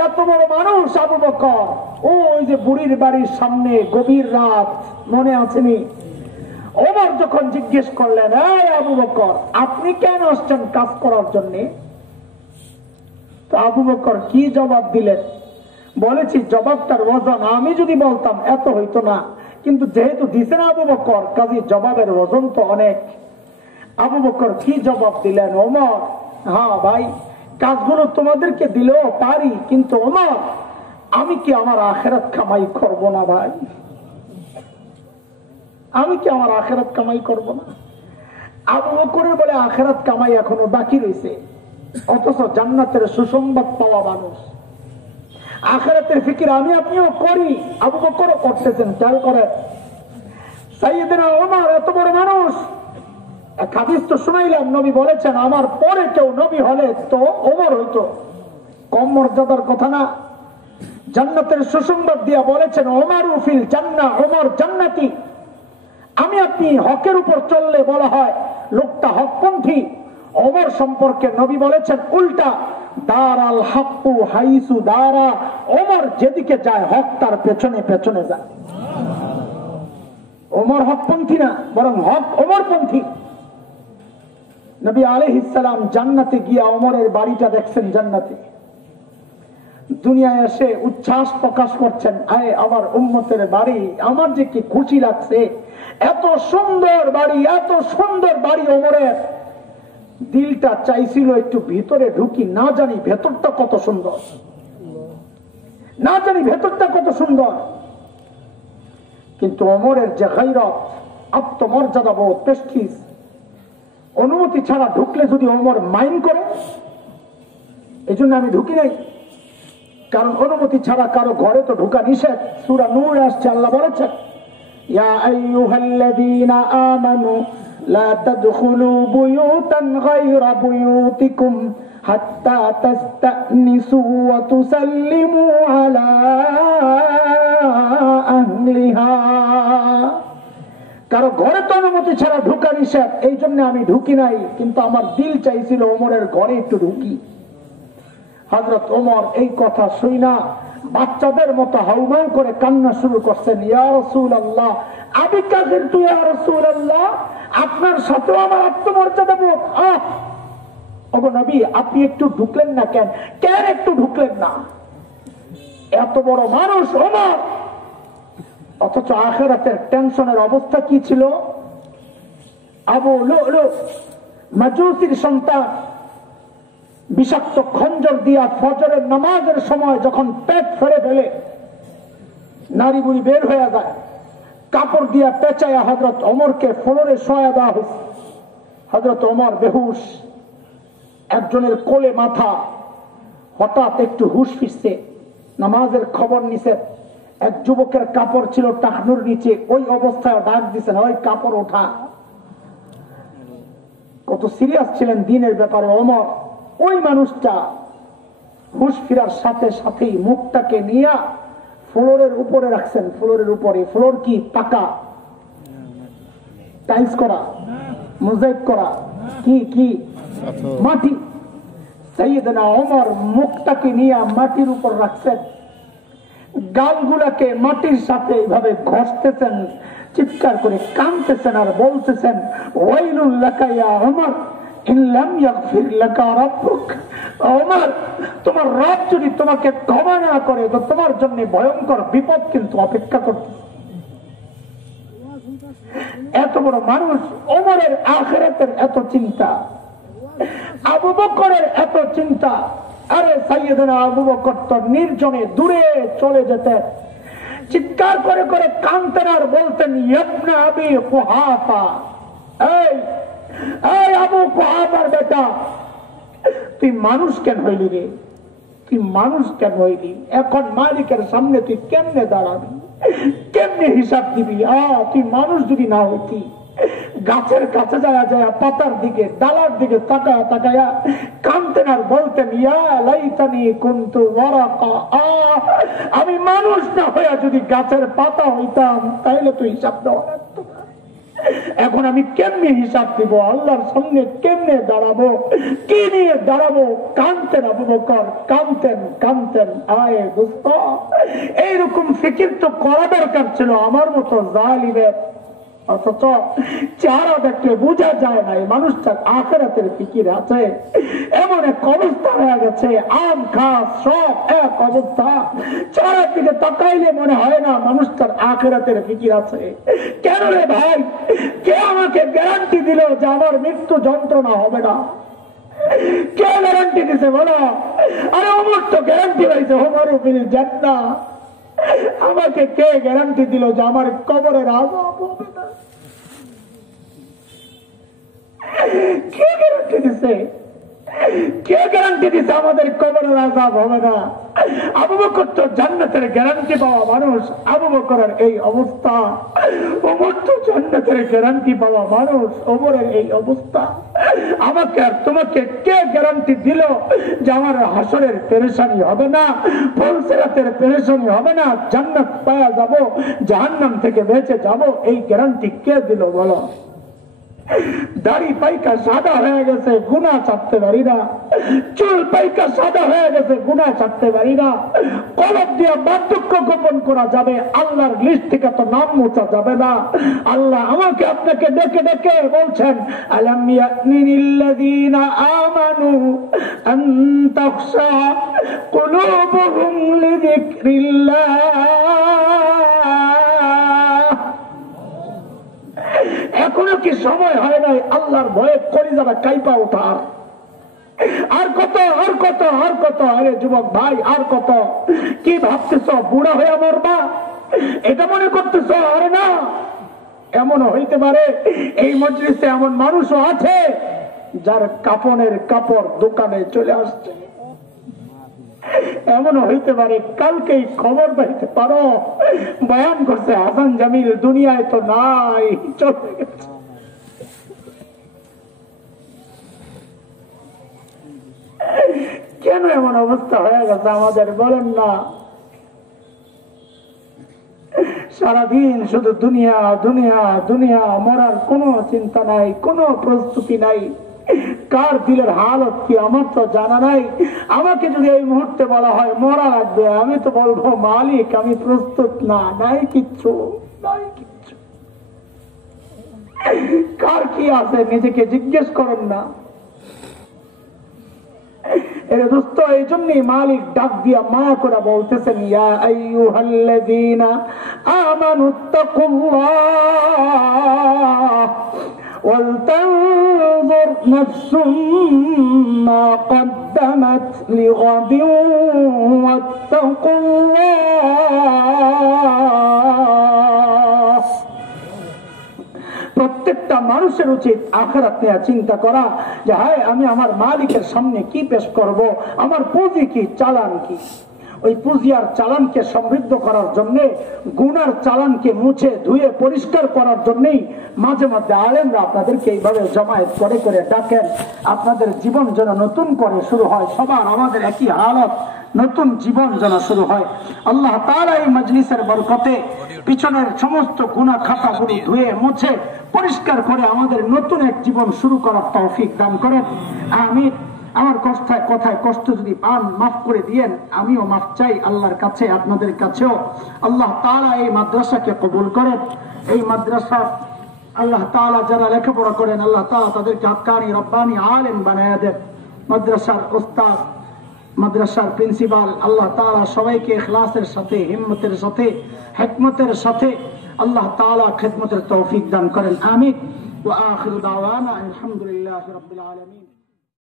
এত বড় মানুষ আবু বকর, ওই যে বুড়ির বাড়ির সামনে গভীর রাত, মনে আছেনি? ওমর যখন জিজ্ঞেস করলেন, এই আবু বকর, আপনি কেন আসছেন কাজ করার জন্য? তো আবু বকর কি জবাব দিলেন? বলেছি জবাবটার ওজন আমি যদি বলতাম এত হইতো না, কিন্তু যেহেতু দিছেন আবু বকর, কাজী জবাবের ওজন তো অনেক। আবু বকর কি জবাব দিলেন? ওমর, হ্যাঁ ভাই, কাজগুলো তোমাদেরকে দিলেও পারি, কিন্তু ওমর, আমি কি আমার আখিরাত কামাই করব না ভাই? আমি কি আমার আখিরাত কামাই করব না? আবু বকরের বলে আখিরাত কামাই এখনো বাকি রয়েছে, অথচ জান্নাতের সুসংবাদ পাওয়া মানুষ। আখিরাতের ফিকির আমি আপনিও করি, আবু বকরও করতেছেন। খেয়াল করে সাইয়েদনা ওমর এত বড় মানুষ। এক হাদিস তো শুনাইলাম, নবী বলেছেন আমার পরে কেউ নবী হলে তো ওমর হইতো, কম মর্যাদার কথা না। জান্নাতের সুসংবাদ দিয়া বলেছেন ওমর ফিল জান্নাহ, ওমর জান্নাতি। আমি আপনি হকের উপর চললে বলা হয় লোকটা হকপন্থী। ওমর সম্পর্কে নবী বলেছেন উল্টা, দারাল হাক্কু হাইসু দারা, ওমর যেদিকে যায় হক তার পেছনে পেছনে যায়। ওমর হকপন্থী না, বরং হক ওমরপন্থী। নবী আলাইহিস সালাম জান্নাতে গিয়া ওমরের বাড়িটা দেখছেন, জান্নাতে। দুনিয়ায় এসে উচ্ছ্বাস প্রকাশ করছেন, আয় আমার উম্মতের বাড়ি, আমার যে কি খুশি লাগছে, এত সুন্দর বাড়ি, এত সুন্দর বাড়ি ওমরের। দিলটা চাইছিল একটু ভিতরে ঢুকি, না জানি ভেতরটা কত সুন্দর, না জানি ভেতরটা কত সুন্দর। কিন্তু ওমরের যে গায়রত, আত্মমর্যাদা বোধ, প্রেস্টিজ, অনুমতি ছাড়া ঢুকলে যদি ওমর মাইন্ড করে, এই জন্য আমি ঢুকি নাই। কারণ অনুমতি ছাড়া কারো ঘরে তো ঢুকা নিষেধ। সূরা নূর আসছে, আল্লাহ বলেছেন ইয়া আইয়ুহাল্লাযীনা আমানু লা তাদখুলু বুয়ুতান গায়রা বুয়ুতিকুম হাত্তা তাস্তানিসু ওয়া তুসাল্লিমু আলা আহলিহা। কারো ঘরে তো অনুমতি ছাড়া ঢুকা নিষেধ, এই জন্য আমি ঢুকি নাই। কিন্তু আমার দিল চাইছিল ওমরের ঘরে একটু ঢুকি। হযরত ওমর এই কথা শুনা বাচ্চাদের মতো হাউমাউ করে কান্না শুরু করছেন, ইয়া রাসূলুল্লাহ আবিকা গিরতু ইয়া রাসূলুল্লাহ, আপনার সাথেও আমার আত্মমর্যাদা বোধ। ওগো নবী, আপনি একটু ঢুকলেন না কেন? কেন একটু ঢুকলেন না? এত বড় মানুষ ওমর, অথচ আখিরাতের টেনশনের অবস্থা কি ছিল? আবু লুলু মাজুসির সন্তান বিষাক্ত খঞ্জর দিয়া ফজরের নামাজের সময় যখন পেট ফেরে ফেলে নারী বুড়ি বের হয়ে যায়, কাপড় দিয়া পেঁচাইয়া হযরত ওমরকে ফ্লোরে শোয়া দেওয়া হয়েছে। হযরত ওমর বেহুশ, একজনের কোলে মাথা, হঠাৎ একটু হুশ ফিরছে, নামাজের খবর নিছে। এক যুবকের কাপড় ছিল টাকনুর নিচে, ওই অবস্থায় ডাক দিছেন, ওই কাপড় ওঠা। কত সিরিয়াস ছিলেন দিনের ব্যাপারে ওমর। ওই মানুষটা হুশ ফিরার সাথে সাথেই মুখটাকে নিয়ে ফ্লোরের উপরে রাখছেন। ফ্লোরের উপরে, ফ্লোর কি পাকা, টাইলস করা, মোজাইক করা, কি কি মাটি। সাইয়েদনা ওমর মুখটাকে নিয়ে মাটির উপর রাখছেন, গালগুলাকে মাটির সাথে এইভাবে ঘষতেছেন, চিৎকার করে কাঁদতেছেন আর বলতেছেন, ওয়াইলুল লাকা ইয়া ওমর ইন লাম ইয়াগফির লাকা রাব্বুক। ওমর, তোমার রব যদি তোমাকে ক্ষমা না করে তো তোমার জন্য ভয়ঙ্কর বিপদ কিন্তু অপেক্ষা করতেছে। এত বড় মানুষ ওমরের আখিরাতের এত চিন্তা, আবু বকরের এত চিন্তা। আরে সাইয়েদনা আবু বকর তো নির্জনে দূরে চলে যেতেন, চিৎকার করে করে কাঁদতেন আর বলতেন, ইবনে আবি কুহাফা, এই আবু কুহাফার বেটা, তুই মানুষ কেন হইলি রে? তুই মানুষ কেন হইলি? এখন মালিকের সামনে তুই কেমনে দাঁড়াবি, কেমনে হিসাব দিবি? তুই মানুষ যদি না হইতি, গাছের কাছে যায় যায় পাতার দিকে, ডালার দিকে তাকায়া তাকায়া কাঁদতেন আর বলতেন, ইয়া লাইতানি কুনতু ওয়ারাকা, আমি মানুষ না হইয়া যদি গাছের পাতা হইতাম তাইলে তুই হিসাব দেওয়া লাগতো না। এখন আমি কেমনে হিসাব দিব, আল্লাহর সামনে কেমনে দাঁড়াবো, কি নিয়ে দাঁড়াবো? কাঁদতেন আবু বকর, কাঁদতেন কাঁদতেন। আয় দোস্ত, এইরকম ফিকির তো করা দরকার ছিল আমার মতো জালিমের। অথচ চেহারা দেখলে বোঝা যায় না এই মানুষটার আখিরাতের ফিকির আছে। এমন এক অবস্থা হয়ে গেছে, আম খাস সব এক অবস্থা, চেহারার দিকে তাকাইলে মনে হয় না মানুষটার আখিরাতের ফিকির আছে। কেন রে ভাই, কে আমাকে গ্যারান্টি দিল যে আমার মৃত্যু যন্ত্রণা হবে না? কে গ্যারান্টি দিছে বলো? আরে ওমর তো গ্যারান্টি পাইছে, ওমরও বিল জান্নাহ। আমাকে কে গ্যারান্টি দিল যে আমার কবরের আযাব হবে না? কে গ্যারান্টি দিছে? কে গ্যারান্টি দিছে আমাদের কবরের আযাব হবে না? আবু বকর তো জান্নাতের গ্যারান্টি পাওয়া মানুষ, আবু বকরের এই অবস্থা। ওমর তো জান্নাতের গ্যারান্টি পাওয়া মানুষ, ওমরের এই অবস্থা। আমাকে আর তোমাকে কে গ্যারান্টি দিল যে আমার হাসরের পেরেশানি হবে না, ফুলসিরাতের পেরেশানি হবে না, জান্নাত পাওয়া যাব, জাহান্নাম থেকে বেঁচে যাব? এই গ্যারান্টি কে দিল বলো? দাড়ি পাইকা সাদা হয়ে গেছে, গুনাহ ছাড়তে পারি না। চুল পাইকা সাদা হয়ে গেছে, গুনাহ ছাড়তে পারি না। কলব দিয়ে বার্ধক্য গোপন করা যাবে, আল্লাহর লিস্ট থেকে তো নাম মোছা যাবে না। আল্লাহ আমাকে আপনাকে ডেকে ডেকে বলছেন, আলাম ইয়ানিল্লাযীনা আমানু আন তাখশা কুলুবুহুম লিযিকরিল্লাহ। এখনো কি সময় হয় নাই আল্লাহর ভয়ে কলিজাটা কাইপা ওঠার? আর কত, আর কত, আর কত? আরে যুবক ভাই, আর কত? কি ভাবতেছ বুড়া হয়ে মরবা? এটা মনে করতেছ? আরে না, এমনও হইতে পারে এই মজলিসে এমন মানুষও আছে যার কাপড়ের কাপড় দোকানে চলে আসছে। এমনও হইতে পারে কালকেই খবর পাইতে পারো বয়ান করছে হাসান জামিল দুনিয়ায় তো নাই, চলে গেছে। কেন এমন অবস্থা হয়ে গেছে আমাদের বলেন না? সারাদিন শুধু দুনিয়া দুনিয়া দুনিয়া, মরার কোনো চিন্তা নাই, কোনো প্রস্তুতি নাই। কার দিলের হালত কি আমার তো জানা নাই। আমাকে যদি এই মুহূর্তে বলা হয় মরা লাগবে, আমি তো বলবো মালিক আমি প্রস্তুত না, নাই কিচ্ছু, নাই কিচ্ছু। কার কি আছে নিজেকে জিজ্ঞেস করেন না। এরে দোস্ত, এই জন্যই মালিক ডাক দিয়া মায়া করে বলতেছেন, ইয়া আইয়ুহাল্লাযীনা আমানুত্তাকুল্লাহ ওয়ালতানজুর নাফসুম মা কদ্দামাত লিগাদিন ওয়াত্তাকুল্লাহ। প্রত্যেকটা মানুষের উচিত আখিরাত নিয়ে চিন্তা করা যে হায় আমি আমার মালিকের সামনে কি পেশ করব, আমার পুঁজি কি, চালান কি। ওই পুঁজি আর চালানকে সমৃদ্ধ করার জন্য, গুনার চালানকে মুছে ধুয়ে পরিষ্কার করার জন্যই মাঝে মাঝে আলেমরা আপনাদেরকে এইভাবে জমায়েত করে করে ডাকেন। আপনাদের জীবন যেন নতুন করে শুরু হয়, সবার আমাদের একই হালত, নতুন জীবন যেন শুরু হয়। আল্লাহ তাআলা এই মজলিসের বরকতে পিছনের সমস্ত গুনাহ খাতাগুলো ধুয়ে মুছে পরিষ্কার করে আমাদের নতুন এক জীবন শুরু করার তৌফিক দান করেন। আমিন। আমার কথায় কষ্ট যদি পান মাফ করে দিয়েন, আমিও মাফ চাই আল্লাহর কাছে, আপনাদের কাছেও। আল্লাহ তাআলা এই মাদ্রাসাকে কবুল করেন। এই মাদ্রাসা আল্লাহ তাআলা যারা লেখাপড়া করেন আল্লাহ তাআলা তাদেরকে হাক্কানি রব্বানি আলেম বানায়া দেন। মাদ্রাসার ওস্তাদ, মাদ্রাসার প্রিন্সিপাল, আল্লাহ তাআলা সবাইকে ইখলাসের সাথে, হিম্মতের সাথে, হিকমতের সাথে আল্লাহ তাআলা খিদমতের তৌফিক দান করেন। আমিন। ওয়া আখিরু দাওয়ানা আলহামদুলিল্লাহি রাব্বিল আলামিন।